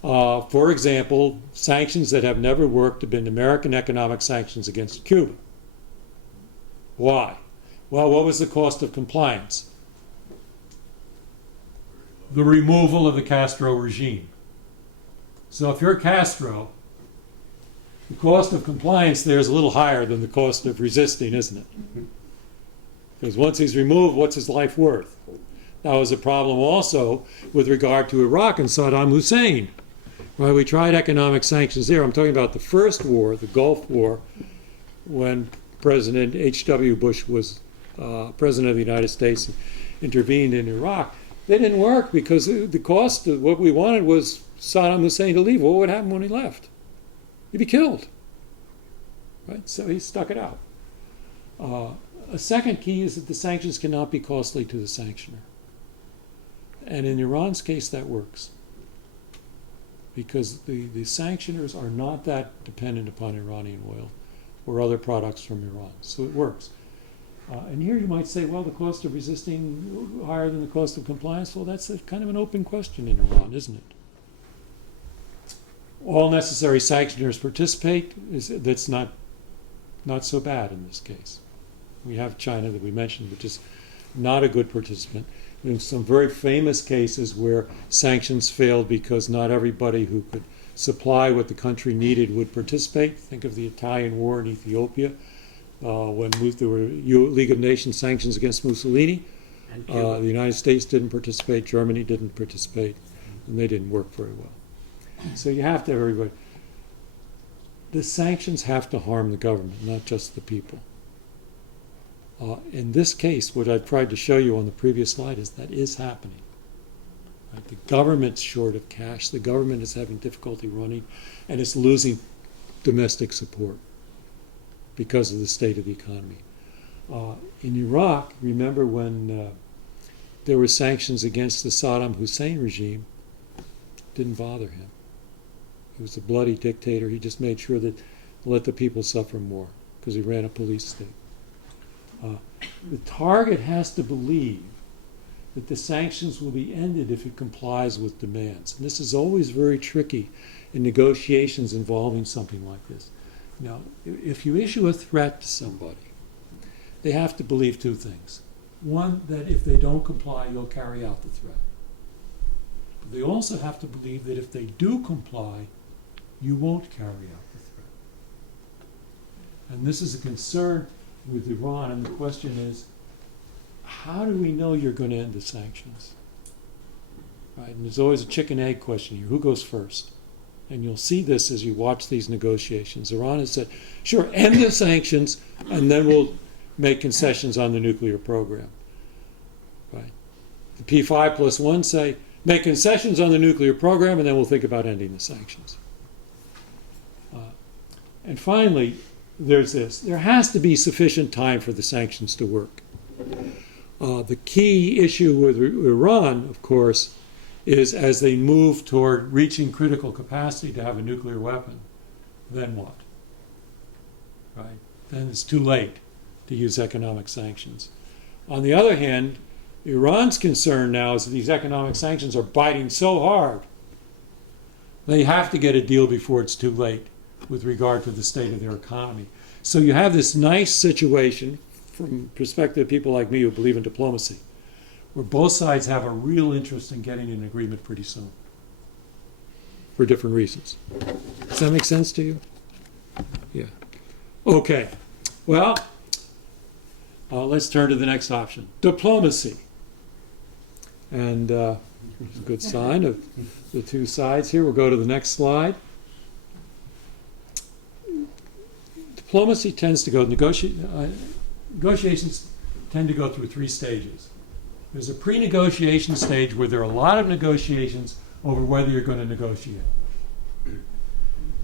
For example, sanctions that have never worked have been American economic sanctions against Cuba. Why? Well, what was the cost of compliance? The removal of the Castro regime. So if you're Castro, the cost of compliance there is a little higher than the cost of resisting, isn't it? Because once he's removed, what's his life worth? That was a problem also with regard to Iraq and Saddam Hussein. Right, we tried economic sanctions there. I'm talking about the first war, the Gulf War, when President H.W. Bush was President of the United States and intervened in Iraq. They didn't work because the cost of what we wanted was Saddam Hussein to leave. What would happen when he left? He'd be killed. Right? So he stuck it out. A second key is that the sanctions cannot be costly to the sanctioner. And in Iran's case, that works. Because the sanctioners are not that dependent upon Iranian oil or other products from Iran. So it works. And here you might say, well, the cost of resisting higher than the cost of compliance. Well, that's kind of an open question in Iran, isn't it? All necessary sanctioners participate. That's not so bad in this case. We have China that we mentioned, which is not a good participant. In some very famous cases where sanctions failed because not everybody who could supply what the country needed would participate. Think of the Italian War in Ethiopia. When there were League of Nations sanctions against Mussolini, And the United States didn't participate, Germany didn't participate, and they didn't work very well. So you have to have everybody. The sanctions have to harm the government, not just the people. In this case, what I've tried to show you on the previous slide is that is happening. Right? The government's short of cash, the government is having difficulty running, and it's losing domestic support because of the state of the economy. In Iraq, remember when there were sanctions against the Saddam Hussein regime, didn't bother him. He was a bloody dictator. He just made sure that let the people suffer more because he ran a police state. The target has to believe that the sanctions will be ended if it complies with demands. And this is always very tricky in negotiations involving something like this. Now, if you issue a threat to somebody, they have to believe two things. One, that if they don't comply, you'll carry out the threat. But they also have to believe that if they do comply, you won't carry out the threat. And this is a concern with Iran, and the question is, how do we know you're going to end the sanctions? Right? And there's always a chicken-egg question here. Who goes first? And you'll see this as you watch these negotiations. Iran has said, sure, end the sanctions, and then we'll make concessions on the nuclear program. Right? The P5+1 say, make concessions on the nuclear program, and then we'll think about ending the sanctions. And finally, there's this. There has to be sufficient time for the sanctions to work. The key issue with Iran, of course, is as they move toward reaching critical capacity to have a nuclear weapon, then what? Right? Then it's too late to use economic sanctions. On the other hand, Iran's concern now is that these economic sanctions are biting so hard, they have to get a deal before it's too late with regard to the state of their economy. So you have this nice situation from perspective of people like me who believe in diplomacy, where both sides have a real interest in getting an agreement pretty soon for different reasons. Does that make sense to you? Yeah. Okay. Well, let's turn to the next option, diplomacy. And it's a good sign of the two sides here. We'll go to the next slide. Diplomacy tends to go, negotiations tend to go through three stages. There's a pre-negotiation stage where there are a lot of negotiations over whether you're going to negotiate.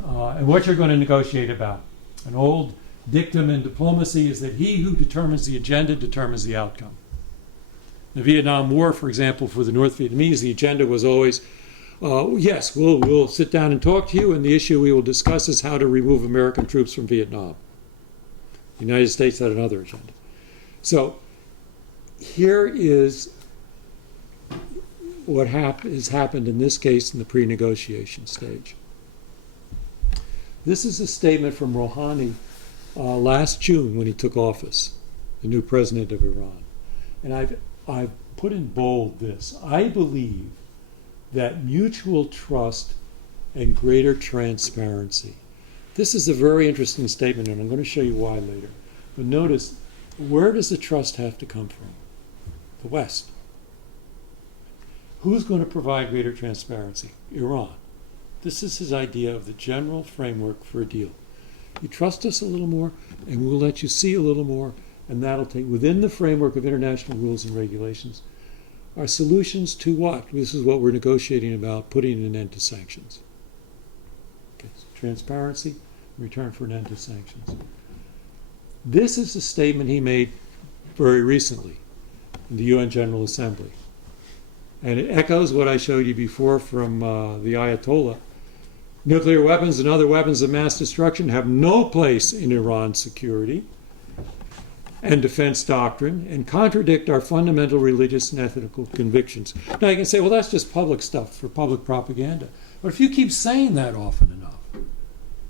and what you're going to negotiate about. An old dictum in diplomacy is that he who determines the agenda determines the outcome. The Vietnam War, for example, for the North Vietnamese, the agenda was always, yes, we'll sit down and talk to you, and the issue we will discuss is how to remove American troops from Vietnam. The United States had another agenda. So here is what has happened in this case in the pre-negotiation stage. This is a statement from Rouhani last June when he took office, the new president of Iran. And I've put in bold this. I believe that mutual trust and greater transparency. This is a very interesting statement, and I'm going to show you why later. But notice, where does the trust have to come from? The West. Who's going to provide greater transparency? Iran. This is his idea of the general framework for a deal. You trust us a little more, and we'll let you see a little more, and that'll take, within the framework of international rules and regulations, are solutions to what? This is what we're negotiating about, putting an end to sanctions. Okay, so transparency in return for an end to sanctions. This is a statement he made very recently in the UN General Assembly. And it echoes what I showed you before from the Ayatollah. Nuclear weapons and other weapons of mass destruction have no place in Iran's security and defense doctrine and contradict our fundamental religious and ethical convictions. Now you can say, well, that's just public stuff for public propaganda. But if you keep saying that often enough,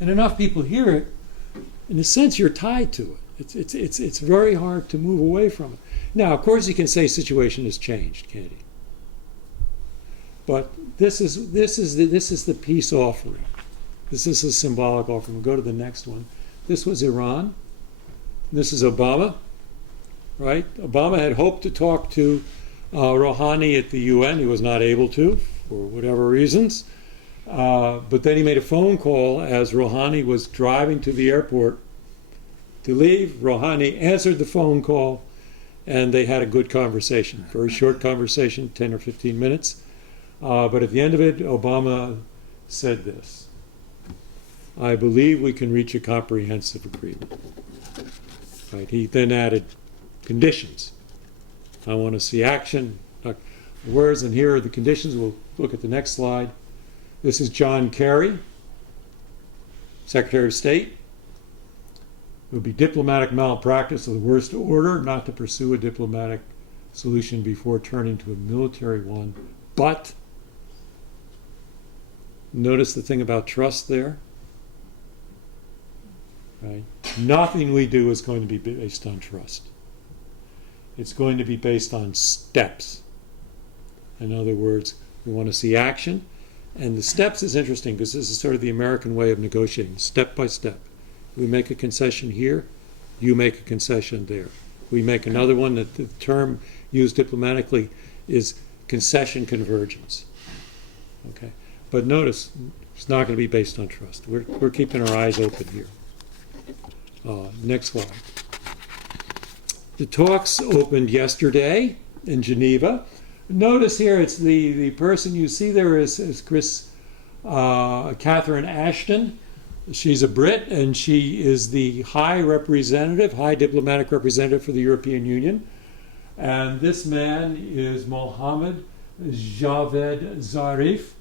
and enough people hear it, in a sense you're tied to it. It's very hard to move away from it. Now, of course, you can say situation has changed, can't he? But this is the peace offering. This is a symbolic offering. We'll go to the next one. This was Iran. This is Obama, right? Obama had hoped to talk to Rouhani at the UN. He was not able to, for whatever reasons. But then he made a phone call as Rouhani was driving to the airport to leave. Rouhani answered the phone call, and they had a good conversation. Very short conversation, 10 or 15 minutes. But at the end of it, Obama said this: I believe we can reach a comprehensive agreement. Right? He then added conditions. I want to see action, words, and here are the conditions. We'll look at the next slide. This is John Kerry, Secretary of State. It would be diplomatic malpractice of the worst order not to pursue a diplomatic solution before turning to a military one. But notice the thing about trust there. Right? Nothing we do is going to be based on trust. It's going to be based on steps. In other words, we want to see action. And the steps is interesting because this is sort of the American way of negotiating, step by step. We make a concession here, you make a concession there. We make another one that the term used diplomatically is concession convergence. Okay, but notice it's not going to be based on trust. We're keeping our eyes open here. Next slide. The talks opened yesterday in Geneva. Notice here it's the person you see there is Catherine Ashton. She's a Brit, and she is the high diplomatic representative for the European Union. And this man is Mohammad Javad Zarif.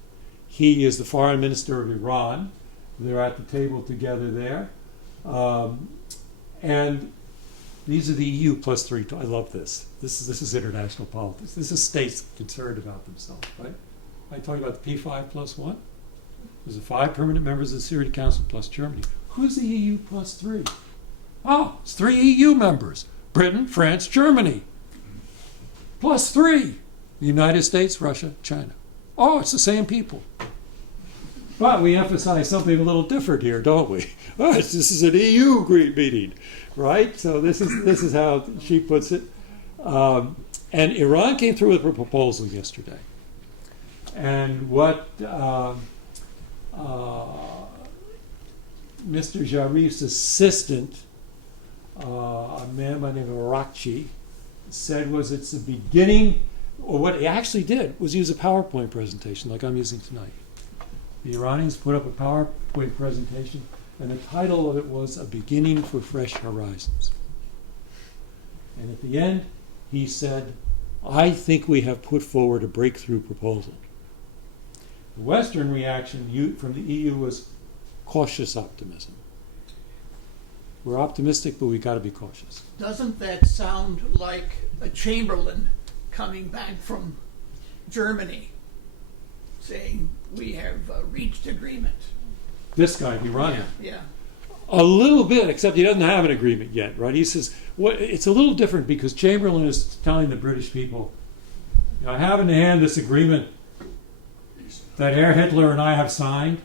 He is the foreign minister of Iran. They're at the table together there. And these are the EU plus 3. I love this. This is international politics. This is states concerned about themselves, right? I talked about the P5 plus 1. There's the 5 permanent members of the Security Council plus Germany. Who's the EU plus 3? Oh, it's 3 EU members. Britain, France, Germany. Plus 3. The United States, Russia, China. Oh, it's the same people. But we emphasize something a little different here, don't we? Oh, this is an EU meeting, right? So this is how she puts it. And Iran came through with a proposal yesterday. And what Mr. Jarif's assistant, a man by the name of Arakchi, said was it's the beginning, or what he actually did was use a PowerPoint presentation like I'm using tonight. The Iranians put up a PowerPoint presentation, and the title of it was A Beginning for Fresh Horizons. And at the end, he said, I think we have put forward a breakthrough proposal. The Western reaction from the EU was cautious optimism. We're optimistic, but we've got to be cautious. Doesn't that sound like a Chamberlain coming back from Germany saying we have reached agreement? This guy, the Iranian. Yeah. A little bit, except he doesn't have an agreement yet, right? He says, it's a little different because Chamberlain is telling the British people, I have in hand this agreement that Herr Hitler and I have signed,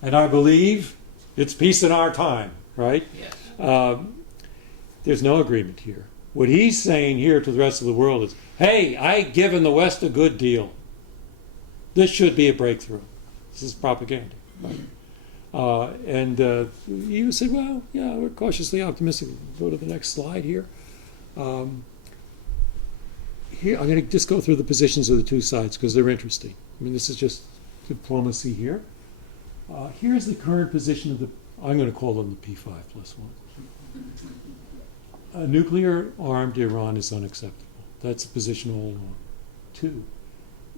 and I believe it's peace in our time, right? Yes. There's no agreement here. What he's saying here to the rest of the world is, hey, I've given the West a good deal. This should be a breakthrough. This is propaganda, right? And you said, well, yeah, we're cautiously optimistic. Go to the next slide here. Here, I'm going to just go through the positions of the two sides because they're interesting. I mean, this is just diplomacy here. Here's the current position of I'm going to call them the P5+1. A nuclear-armed Iran is unacceptable. That's the position all along. 2,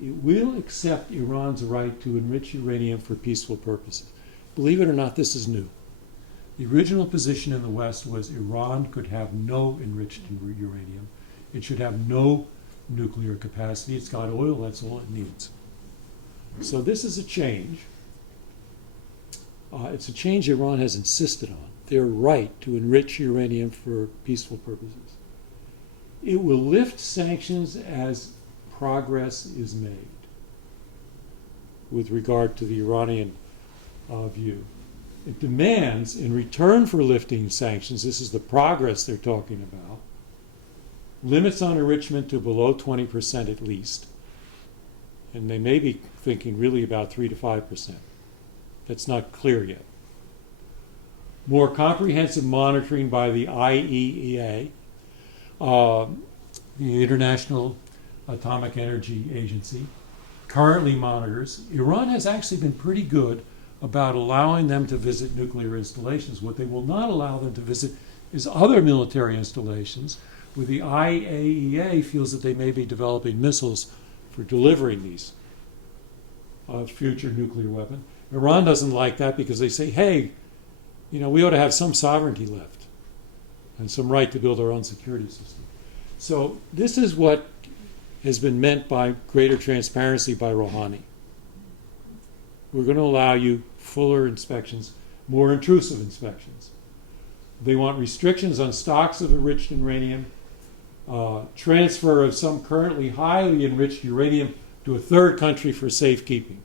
it will accept Iran's right to enrich uranium for peaceful purposes. Believe it or not, this is new. The original position in the West was Iran could have no enriched uranium. It should have no nuclear capacity. It's got oil, that's all it needs. So this is a change. It's a change Iran has insisted on, their right to enrich uranium for peaceful purposes. It will lift sanctions as progress is made with regard to the Iranian view. It demands, in return for lifting sanctions, this is the progress they're talking about, limits on enrichment to below 20% at least. And they may be thinking really about 3 to 5%. That's not clear yet. More comprehensive monitoring by the IAEA, the International Atomic Energy Agency, currently monitors. Iran has actually been pretty good about allowing them to visit nuclear installations. What they will not allow them to visit is other military installations where the IAEA feels that they may be developing missiles for delivering these future nuclear weapons. Iran doesn't like that because they say, hey, we ought to have some sovereignty left and some right to build our own security system. So this is what has been meant by greater transparency by Rouhani. We're going to allow you fuller inspections, more intrusive inspections. They want restrictions on stocks of enriched uranium, transfer of some currently highly enriched uranium to a third country for safekeeping.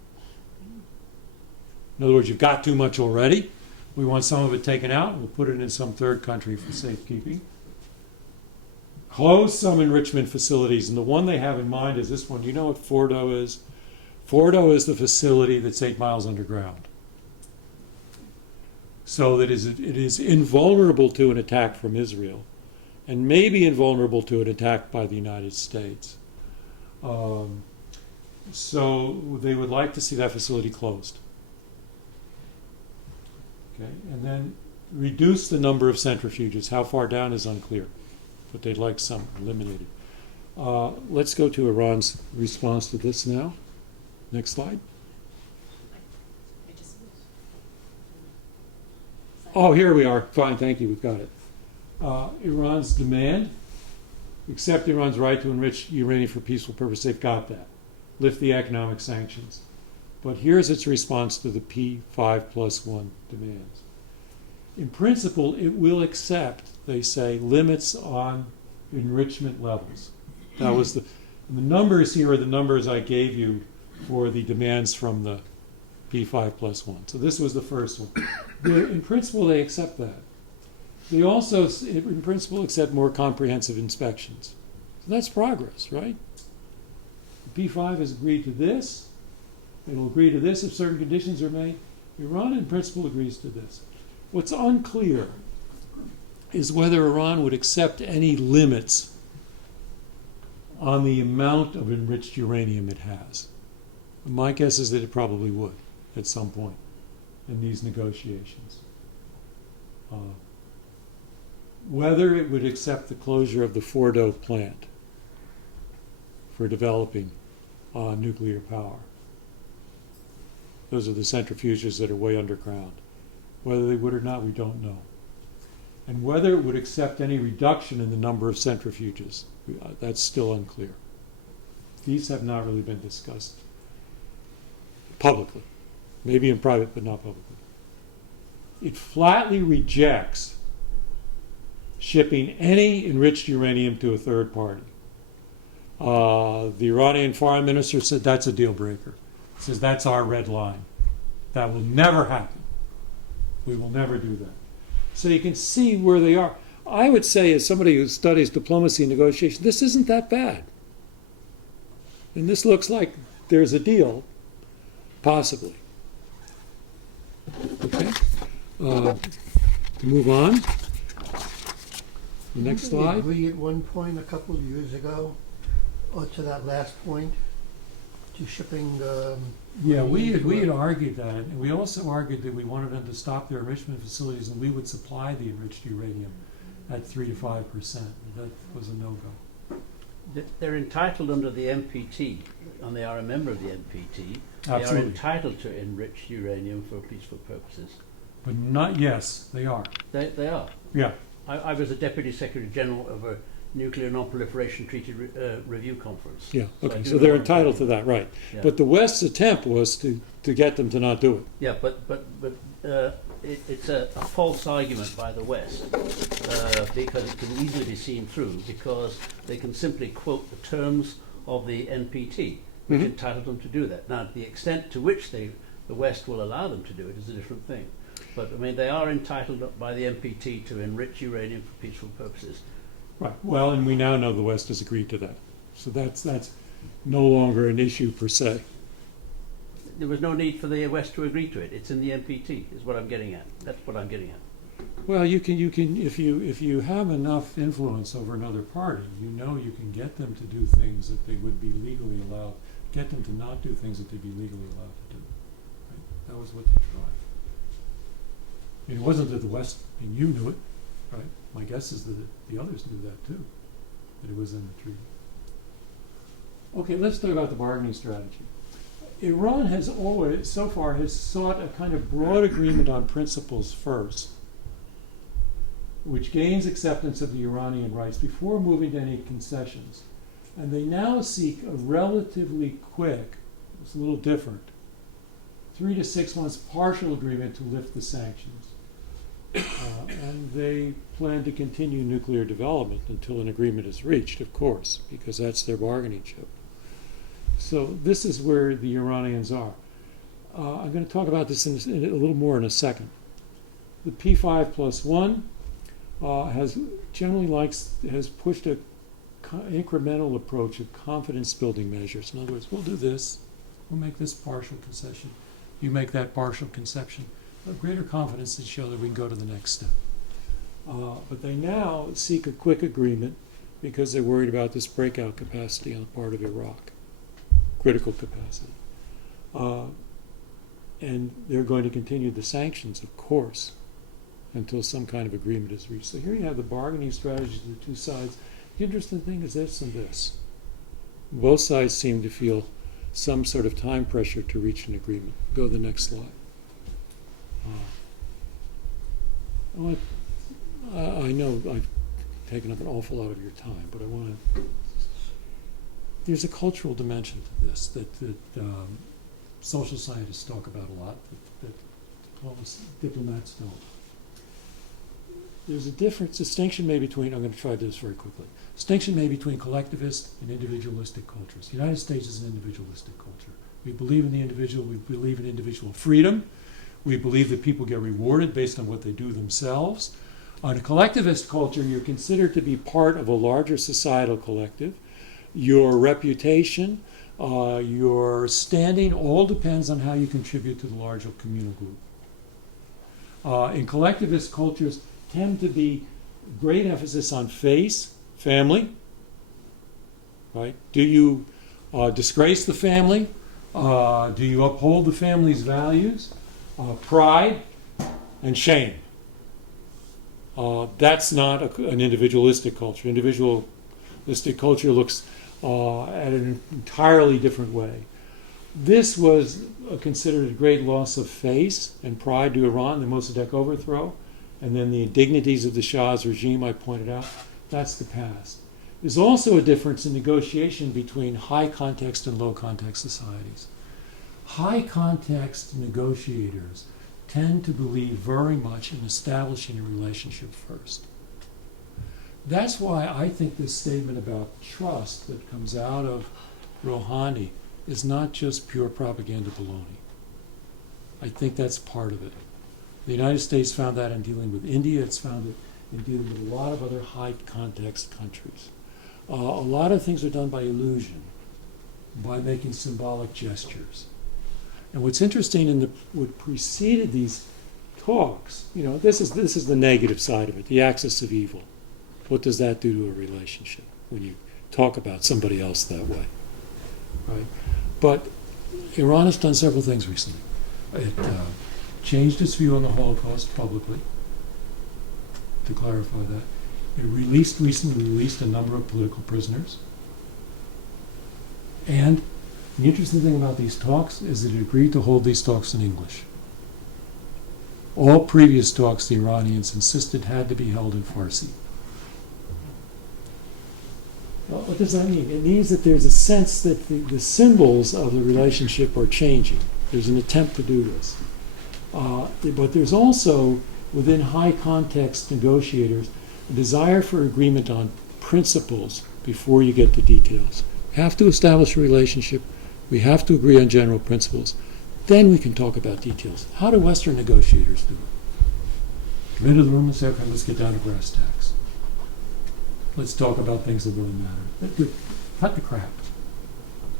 In other words, you've got too much already. We want some of it taken out, and we'll put it in some third country for safekeeping. Close some enrichment facilities, and the one they have in mind is this one. Do you know what Fordo is? Fordo is the facility that's 8 miles underground. So that it is invulnerable to an attack from Israel, and maybe invulnerable to an attack by the United States. So they would like to see that facility closed. Okay, and then reduce the number of centrifuges. How far down is unclear, but they'd like some eliminated. Let's go to Iran's response to this now. Next slide. Oh, here we are. Fine, thank you. We've got it. Iran's demand: accept Iran's right to enrich uranium for peaceful purposes. They've got that. Lift the economic sanctions. But here's its response to the P5+1 demands. In principle, it will accept, they say, limits on enrichment levels. That was the numbers here are the numbers I gave you for the demands from the P5+1. So this was the first one. In principle, they accept that. They also, in principle, accept more comprehensive inspections. So that's progress, right? The P5 has agreed to this. It'll agree to this if certain conditions are made. Iran, in principle, agrees to this. What's unclear is whether Iran would accept any limits on the amount of enriched uranium it has. My guess is that it probably would. at some point in these negotiations. Whether it would accept the closure of the Fordo plant for developing nuclear power. Those are the centrifuges that are way underground. Whether they would or not, we don't know. And whether it would accept any reduction in the number of centrifuges, that's still unclear. These have not really been discussed publicly. Maybe in private, but not publicly. It flatly rejects shipping any enriched uranium to a third party. The Iranian foreign minister said that's a deal breaker. He says that's our red line. That will never happen. We will never do that. So you can see where they are. I would say, as somebody who studies diplomacy and negotiation, this isn't that bad. And this looks like there's a deal, possibly. Okay. To move on. The next Didn't we slide. agree at one point a couple of years ago, or to that last point, to shipping. Yeah, we uranium had to argued that, and we also argued that we wanted them to stop their enrichment facilities, and we would supply the enriched uranium at 3 to 5%. That was a no-go. They're entitled under the NPT, and they are a member of the NPT. They Absolutely. are entitled to enriched uranium for peaceful purposes. But not, yes, they are. They are. Yeah. I was a Deputy Secretary General of a Nuclear Non-Proliferation Treaty Review Conference. Yeah, So I okay, do so know they're what entitled to I'm that, right. Yeah. But the West's attempt was to get them to not do it. Yeah, but it's a false argument by the West because it can easily be seen through because they can simply quote the terms of the NPT, which Mhm. entitled them to do that. Now, the extent to which the West will allow them to do it is a different thing. But I mean, they are entitled by the NPT to enrich uranium for peaceful purposes. Right, well, and we now know the West has agreed to that. So that's no longer an issue per se. There was no need for the West to agree to it. It's in the NPT, is what I'm getting at. That's what I'm getting at. Well, you can if you have enough influence over another party, you know you can get them to do things that they would be legally allowed, get them to not do things that they'd be legally allowed to do. Right? That was what they tried. I mean, it wasn't that the West, and you knew it, right? My guess is that the others knew that too, that it was in the treaty. Okay, let's talk about the bargaining strategy. Iran has always, so far, has sought a kind of broad agreement on principles first, which gains acceptance of the Iranian rights before moving to any concessions. And they now seek a relatively quick, it's a little different, 3 to 6 months partial agreement to lift the sanctions. And they plan to continue nuclear development until an agreement is reached, of course, because that's their bargaining chip. So this is where the Iranians are. I'm going to talk about this in a little more in a second. The P5+1 has pushed a incremental approach of confidence building measures. In other words, we'll do this, we'll make this partial concession, you make that partial concession. A greater confidence to show that we can go to the next step. But they now seek a quick agreement because they're worried about this breakout capacity on the part of Iraq, critical capacity. And they're going to continue the sanctions, of course, until some kind of agreement is reached. So here you have the bargaining strategies of the two sides. The interesting thing is this and this. Both sides seem to feel some sort of time pressure to reach an agreement. Go to the next slide. I know I've taken up an awful lot of your time, but I want to. There's a cultural dimension to this that social scientists talk about a lot, that diplomats don't. There's a distinction made between, I'm going to try this very quickly, distinction made between collectivist and individualistic cultures. The United States is an individualistic culture. We believe in the individual, we believe in individual freedom, we believe that people get rewarded based on what they do themselves. On a collectivist culture, you're considered to be part of a larger societal collective. Your reputation, your standing, all depends on how you contribute to the larger communal group. In collectivist cultures, tend to be great emphasis on family, right? Do you disgrace the family Do you uphold the family's values? Pride and shame. That's not an individualistic culture. Individualistic culture looks at an entirely different way. This was considered a great loss of face and pride to Iran, the Mossadegh overthrow, and then the indignities of the Shah's regime, I pointed out. That's the past. There's also a difference in negotiation between high context and low context societies. High context negotiators tend to believe very much in establishing a relationship first. That's why I think this statement about trust that comes out of Rouhani is not just pure propaganda baloney. I think that's part of it. The United States found that in dealing with India. It's found it in dealing with a lot of other high context countries. A lot of things are done by illusion, by making symbolic gestures. And what's interesting in what preceded these talks, this is the negative side of it, the axis of evil. What does that do to a relationship when you talk about somebody else that way, right? But Iran has done several things recently. It changed its view on the Holocaust publicly, to clarify that. It recently released a number of political prisoners. And the interesting thing about these talks is that it agreed to hold these talks in English. All previous talks the Iranians insisted had to be held in Farsi. Well, what does that mean? It means that there's a sense that the symbols of the relationship are changing. There's an attempt to do this. But there's also, within high context negotiators, a desire for agreement on principles before you get to details. We have to establish a relationship. We have to agree on general principles. Then we can talk about details. How do Western negotiators do it? Come into the room and say, okay, let's get down to brass tacks. Let's talk about things that really matter. Cut the crap.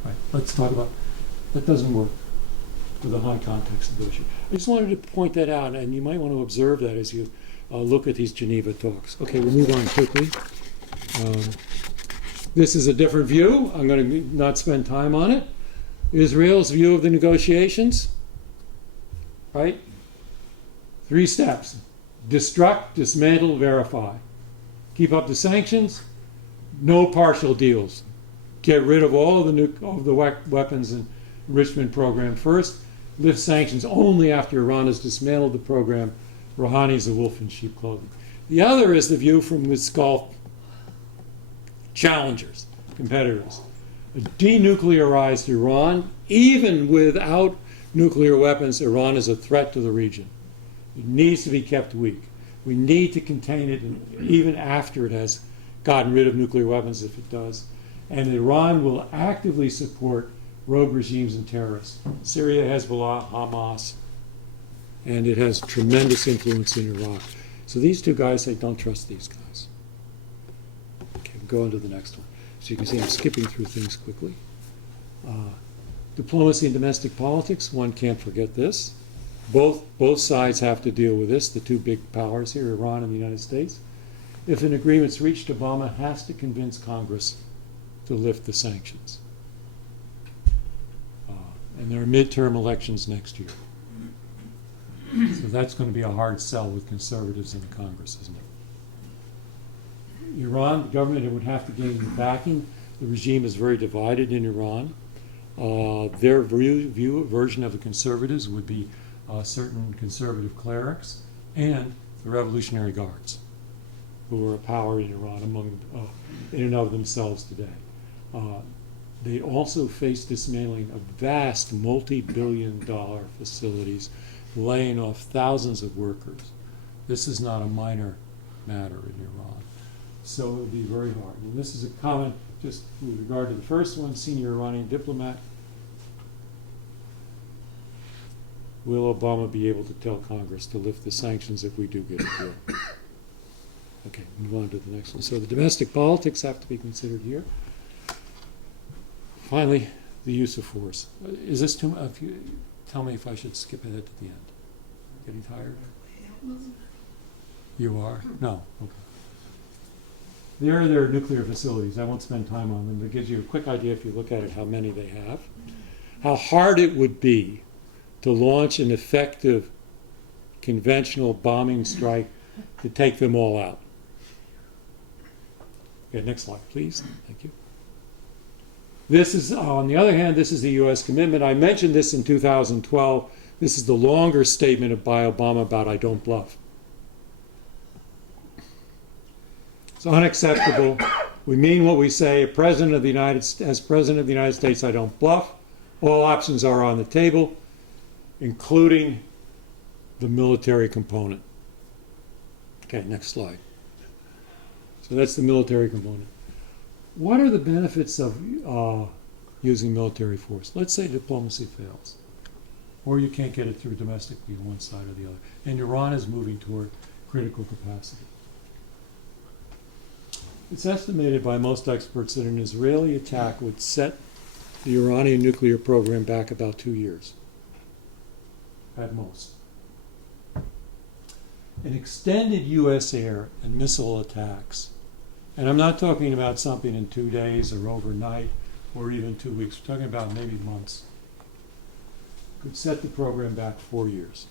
Right. Let's talk about that doesn't work with a high context negotiation. I just wanted to point that out, and you might want to observe that as you look at these Geneva talks. Okay, we'll move on quickly. This is a different view. I'm going to not spend time on it. Israel's view of the negotiations, right? 3 steps. Destruct, dismantle, verify. Keep up the sanctions. No partial deals. Get rid of all of the weapons and enrichment program first. Lift sanctions only after Iran has dismantled the program. Rouhani's a wolf in sheep clothing. The other is the view from its Gulf challengers, competitors. A denuclearized Iran, even without nuclear weapons, Iran is a threat to the region. It needs to be kept weak. We need to contain it even after it has gotten rid of nuclear weapons, if it does. And Iran will actively support rogue regimes and terrorists. Syria, Hezbollah, Hamas, and it has tremendous influence in Iraq. So these 2 guys say, don't trust these guys. Okay, we'll go on to the next one. So you can see I'm skipping through things quickly. Diplomacy and domestic politics, one can't forget this. Both sides have to deal with this, the 2 big powers here, Iran and the United States. If an agreement's reached, Obama has to convince Congress to lift the sanctions. And there are midterm elections next year. So that's going to be a hard sell with conservatives in the Congress, isn't it? Iran, the government would have to gain backing. The regime is very divided in Iran. Their version of the conservatives would be certain conservative clerics and the Revolutionary Guards, who are a power in Iran in and of themselves today. They also face dismantling of vast multi-billion-dollar facilities, laying off thousands of workers. This is not a minor matter in Iran. So it will be very hard. And this is a comment just with regard to the first one, senior Iranian diplomat. Will Obama be able to tell Congress to lift the sanctions if we do get a deal? Okay, move on to the next one. So the domestic politics have to be considered here. Finally, the use of force. Is this too much? Tell me if I should skip ahead to the end. Getting tired? You are? No. Okay. There are their nuclear facilities. I won't spend time on them, but it gives you a quick idea if you look at it how many they have. how hard it would be to launch an effective conventional bombing strike to take them all out. Okay, next slide, please. Thank you. This is, on the other hand, this is the U.S. commitment. I mentioned this in 2012. This is the longer statement by Obama about I don't bluff. It's unacceptable. We mean what we say. As President of the United States, I don't bluff. All options are on the table, including the military component. Okay, next slide. So that's the military component. What are the benefits of using military force? Let's say diplomacy fails, or you can't get it through domestically on one side or the other, and Iran is moving toward critical capacity. It's estimated by most experts that an Israeli attack would set the Iranian nuclear program back about 2 years, at most. An extended U.S. air and missile attacks, and I'm not talking about something in 2 days or overnight or even 2 weeks, we're talking about maybe months, could set the program back 4 years.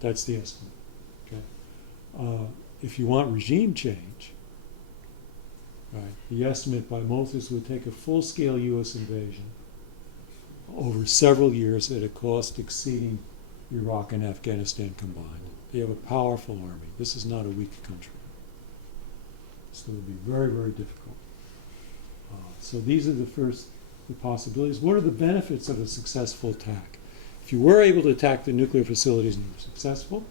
That's the estimate. Okay? If you want regime change, right, the estimate by most is would take a full-scale U.S. invasion over several years at a cost exceeding Iraq and Afghanistan combined. They have a powerful army. This is not a weak country. So it would be very, very difficult. So these are the possibilities. What are the benefits of a successful attack? If you were able to attack the nuclear facilities and you were successful,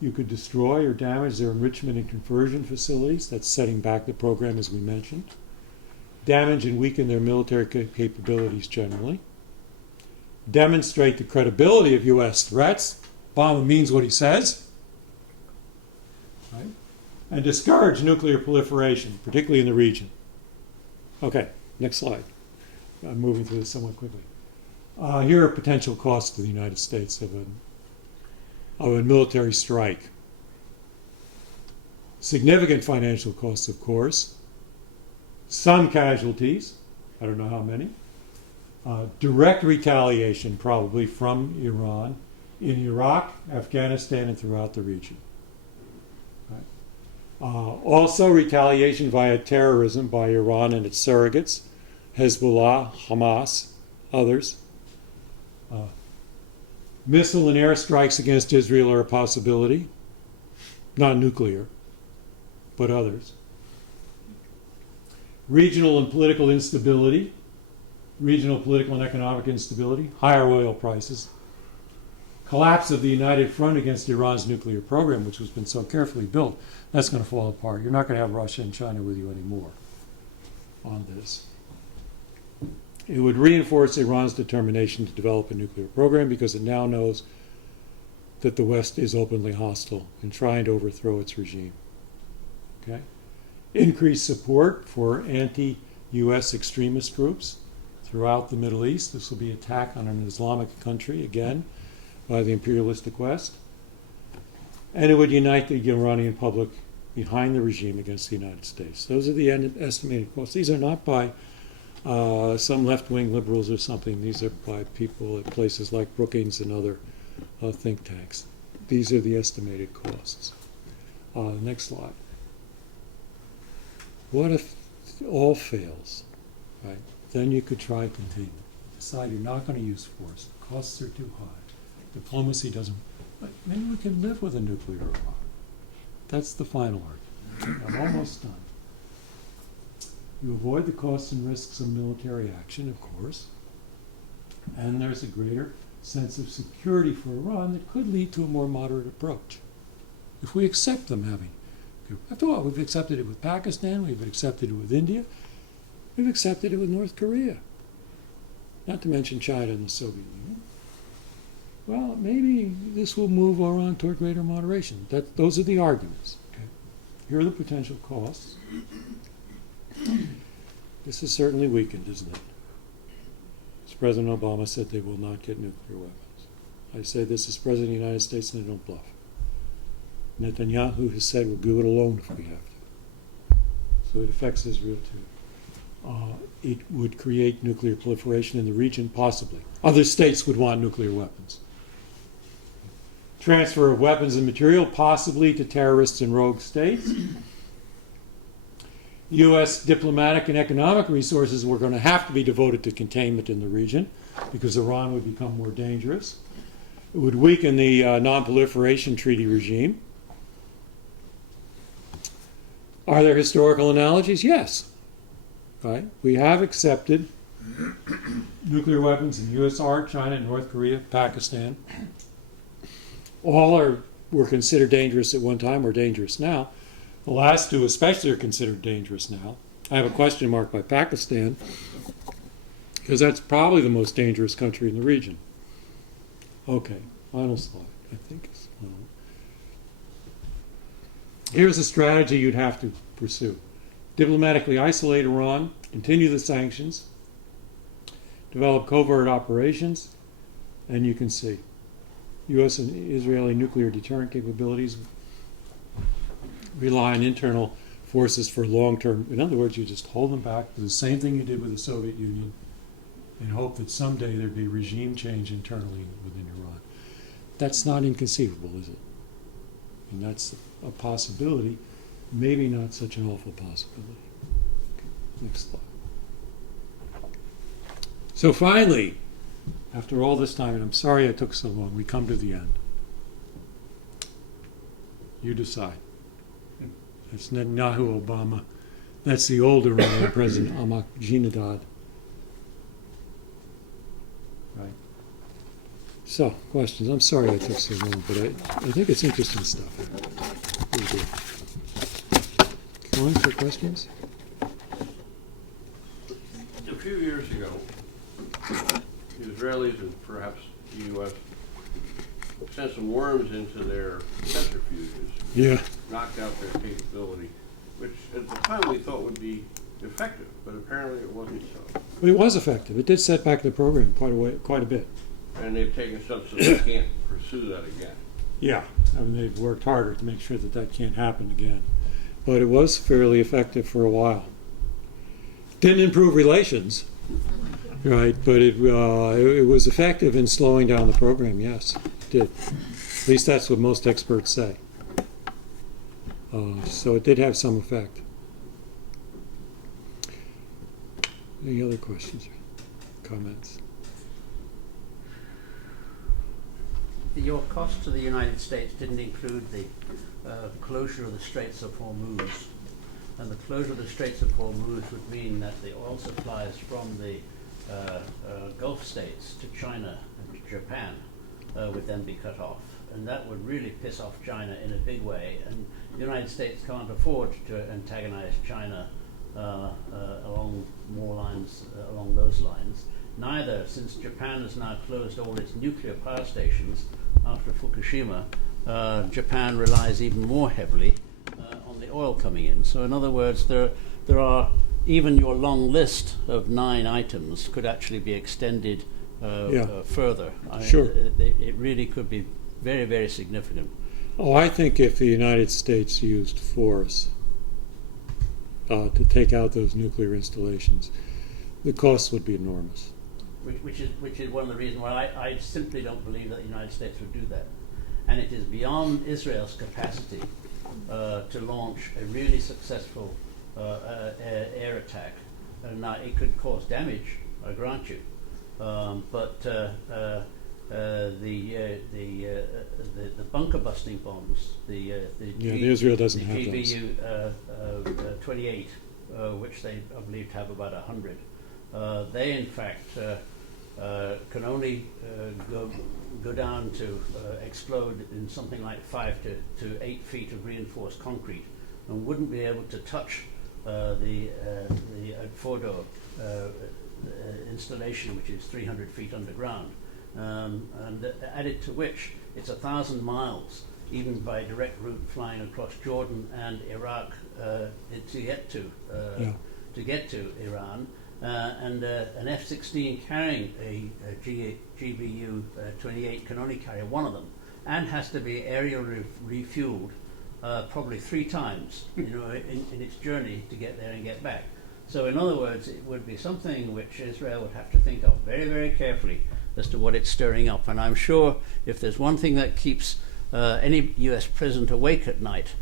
you could destroy or damage their enrichment and conversion facilities. That's setting back the program, as we mentioned. Damage and weaken their military capabilities generally. Demonstrate the credibility of U.S. threats. Obama means what he says. Right? And discourage nuclear proliferation, particularly in the region. Okay, next slide. I'm moving through this somewhat quickly. Here are potential costs to the United States of a military strike. Significant financial costs, of course. Some casualties, I don't know how many. Direct retaliation, probably, from Iran in Iraq, Afghanistan, and throughout the region. Right. Also retaliation via terrorism by Iran and its surrogates, Hezbollah, Hamas, others. Missile and air strikes against Israel are a possibility, not nuclear, but others. Regional and political instability, regional political and economic instability, higher oil prices, collapse of the united front against Iran's nuclear program, which has been so carefully built, that's going to fall apart. You're not going to have Russia and China with you anymore on this. It would reinforce Iran's determination to develop a nuclear program because it now knows that the West is openly hostile and trying to overthrow its regime. Okay? Increased support for anti-U.S. extremist groups throughout the Middle East. This will be an attack on an Islamic country, again, by the imperialistic West. And it would unite the Iranian public behind the regime against the United States. Those are the estimated costs. These are not by some left-wing liberals or something. These are by people at places like Brookings and other think tanks. These are the estimated costs. Next slide. What if all fails? Right? Then you could try containment. Decide you're not going to use force. The costs are too high. Diplomacy doesn't. But maybe we can live with a nuclear Iran. That's the final argument. I'm almost done. You avoid the costs and risks of military action, of course, and there's a greater sense of security for Iran that could lead to a more moderate approach. If we accept them having, after all, we've accepted it with Pakistan, we've accepted it with India, we've accepted it with North Korea, not to mention China and the Soviet Union. Well, maybe this will move Iran toward greater moderation. Those are the arguments. Okay? Here are the potential costs. This is certainly weakened, isn't it? As President Obama said, they will not get nuclear weapons. I say this as President of the United States and I don't bluff. Netanyahu has said we'll do it alone if we have to. So it affects Israel too. it would create nuclear proliferation in the region, possibly. Other states would want nuclear weapons. Transfer of weapons and material, possibly to terrorists and rogue states. U.S. diplomatic and economic resources were going to have to be devoted to containment in the region because Iran would become more dangerous. It would weaken the non-proliferation treaty regime. Are there historical analogies? Yes. Right? We have accepted nuclear weapons in USSR, China, North Korea, Pakistan. All were considered dangerous at one time or dangerous now. The last two especially are considered dangerous now. I have a question mark by Pakistan because that's probably the most dangerous country in the region. Okay, final slide, I think. Here's a strategy you'd have to pursue. Diplomatically isolate Iran, continue the sanctions, develop covert operations, and you can see U.S. and Israeli nuclear deterrent capabilities rely on internal forces for long-term. In other words, you just hold them back, do the same thing you did with the Soviet Union, and hope that someday there'd be regime change internally within Iran. That's not inconceivable, is it? And that's a possibility, maybe not such an awful possibility. Okay, next slide. So finally, after all this time, and I'm sorry it took so long, we come to the end. You decide. That's Netanyahu, Obama. That's the older Iranian President, Ahmadinejad. Right. So, questions. I'm sorry I took so long, but I think it's interesting stuff. Really good. Going for questions? A few years ago, the Israelis and perhaps the U.S. sent some worms into their centrifuges. Yeah. Knocked out their capability, which at the time we thought would be effective, but apparently it wasn't so. But it was effective. It did set back the program quite a bit. And they've taken steps so they can't pursue that again. Yeah. I mean, they've worked harder to make sure that that can't happen again. But it was fairly effective for a while. Didn't improve relations, right? But it was effective in slowing down the program, yes, it did. At least that's what most experts say. So it did have some effect. Any other questions or comments? Your cost to the United States didn't include the closure of the Straits of Hormuz. And the closure of the Straits of Hormuz would mean that the oil supplies from the Gulf states to China and to Japan would then be cut off. And that would really piss off China in a big way. And the United States can't afford to antagonize China along those lines. Neither, since Japan has now closed all its nuclear power stations after Fukushima, Japan relies even more heavily on the oil coming in. So in other words, there are, even your long list of 9 items could actually be extended further. Sure. It really could be very, very significant. Oh, I think if the United States used force to take out those nuclear installations, the cost would be enormous. Which is one of the reasons why I simply don't believe that the United States would do that. And it is beyond Israel's capacity to launch a really successful air attack. Now, it could cause damage, I grant you, but the bunker busting bombs, Israel doesn't have those. GBU 28, which they I believe have about 100. They in fact can only go down to explode in something like 5 to 8 feet of reinforced concrete, and wouldn't be able to touch the Fordo installation, which is 300 feet underground, and added to which it's 1,000 miles, even by direct route flying across Jordan and Iraq to get to Iran. And an F-16 carrying a GBU 28 can only carry one of them, and has to be aerial refueled probably 3 times, in its journey to get there and get back. So in other words, it would be something which Israel would have to think of very, very carefully as to what it's stirring up. And I'm sure if there's one thing that keeps any US president awake at night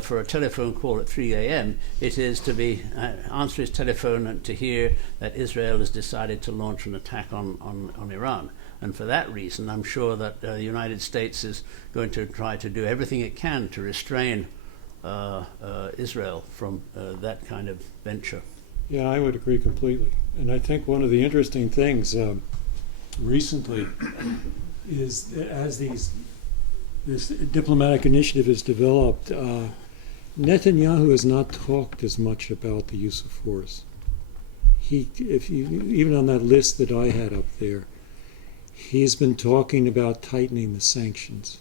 for a telephone call at 3 a.m., it is to be answer his telephone and to hear that Israel has decided to launch an attack on Iran. And for that reason, I'm sure that the United States is going to try to do everything it can to restrain Israel from that kind of venture. Yeah, I would agree completely. And I think one of the interesting things recently is that as this diplomatic initiative is developed, Netanyahu has not talked as much about the use of force. Even on that list that I had up there, he's been talking about tightening the sanctions.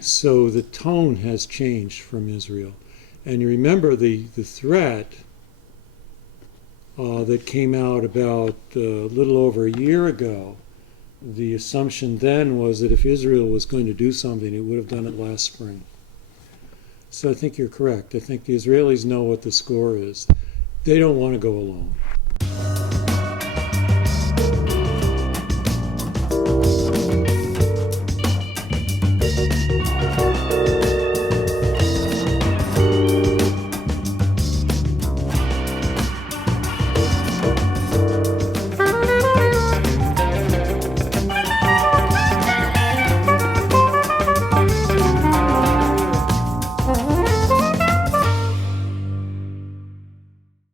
So the tone has changed from Israel. And you remember the threat that came out about a little over a year ago. The assumption then was that if Israel was going to do something, it would have done it last spring. So I think you're correct. I think the Israelis know what the score is. They don't want to go alone.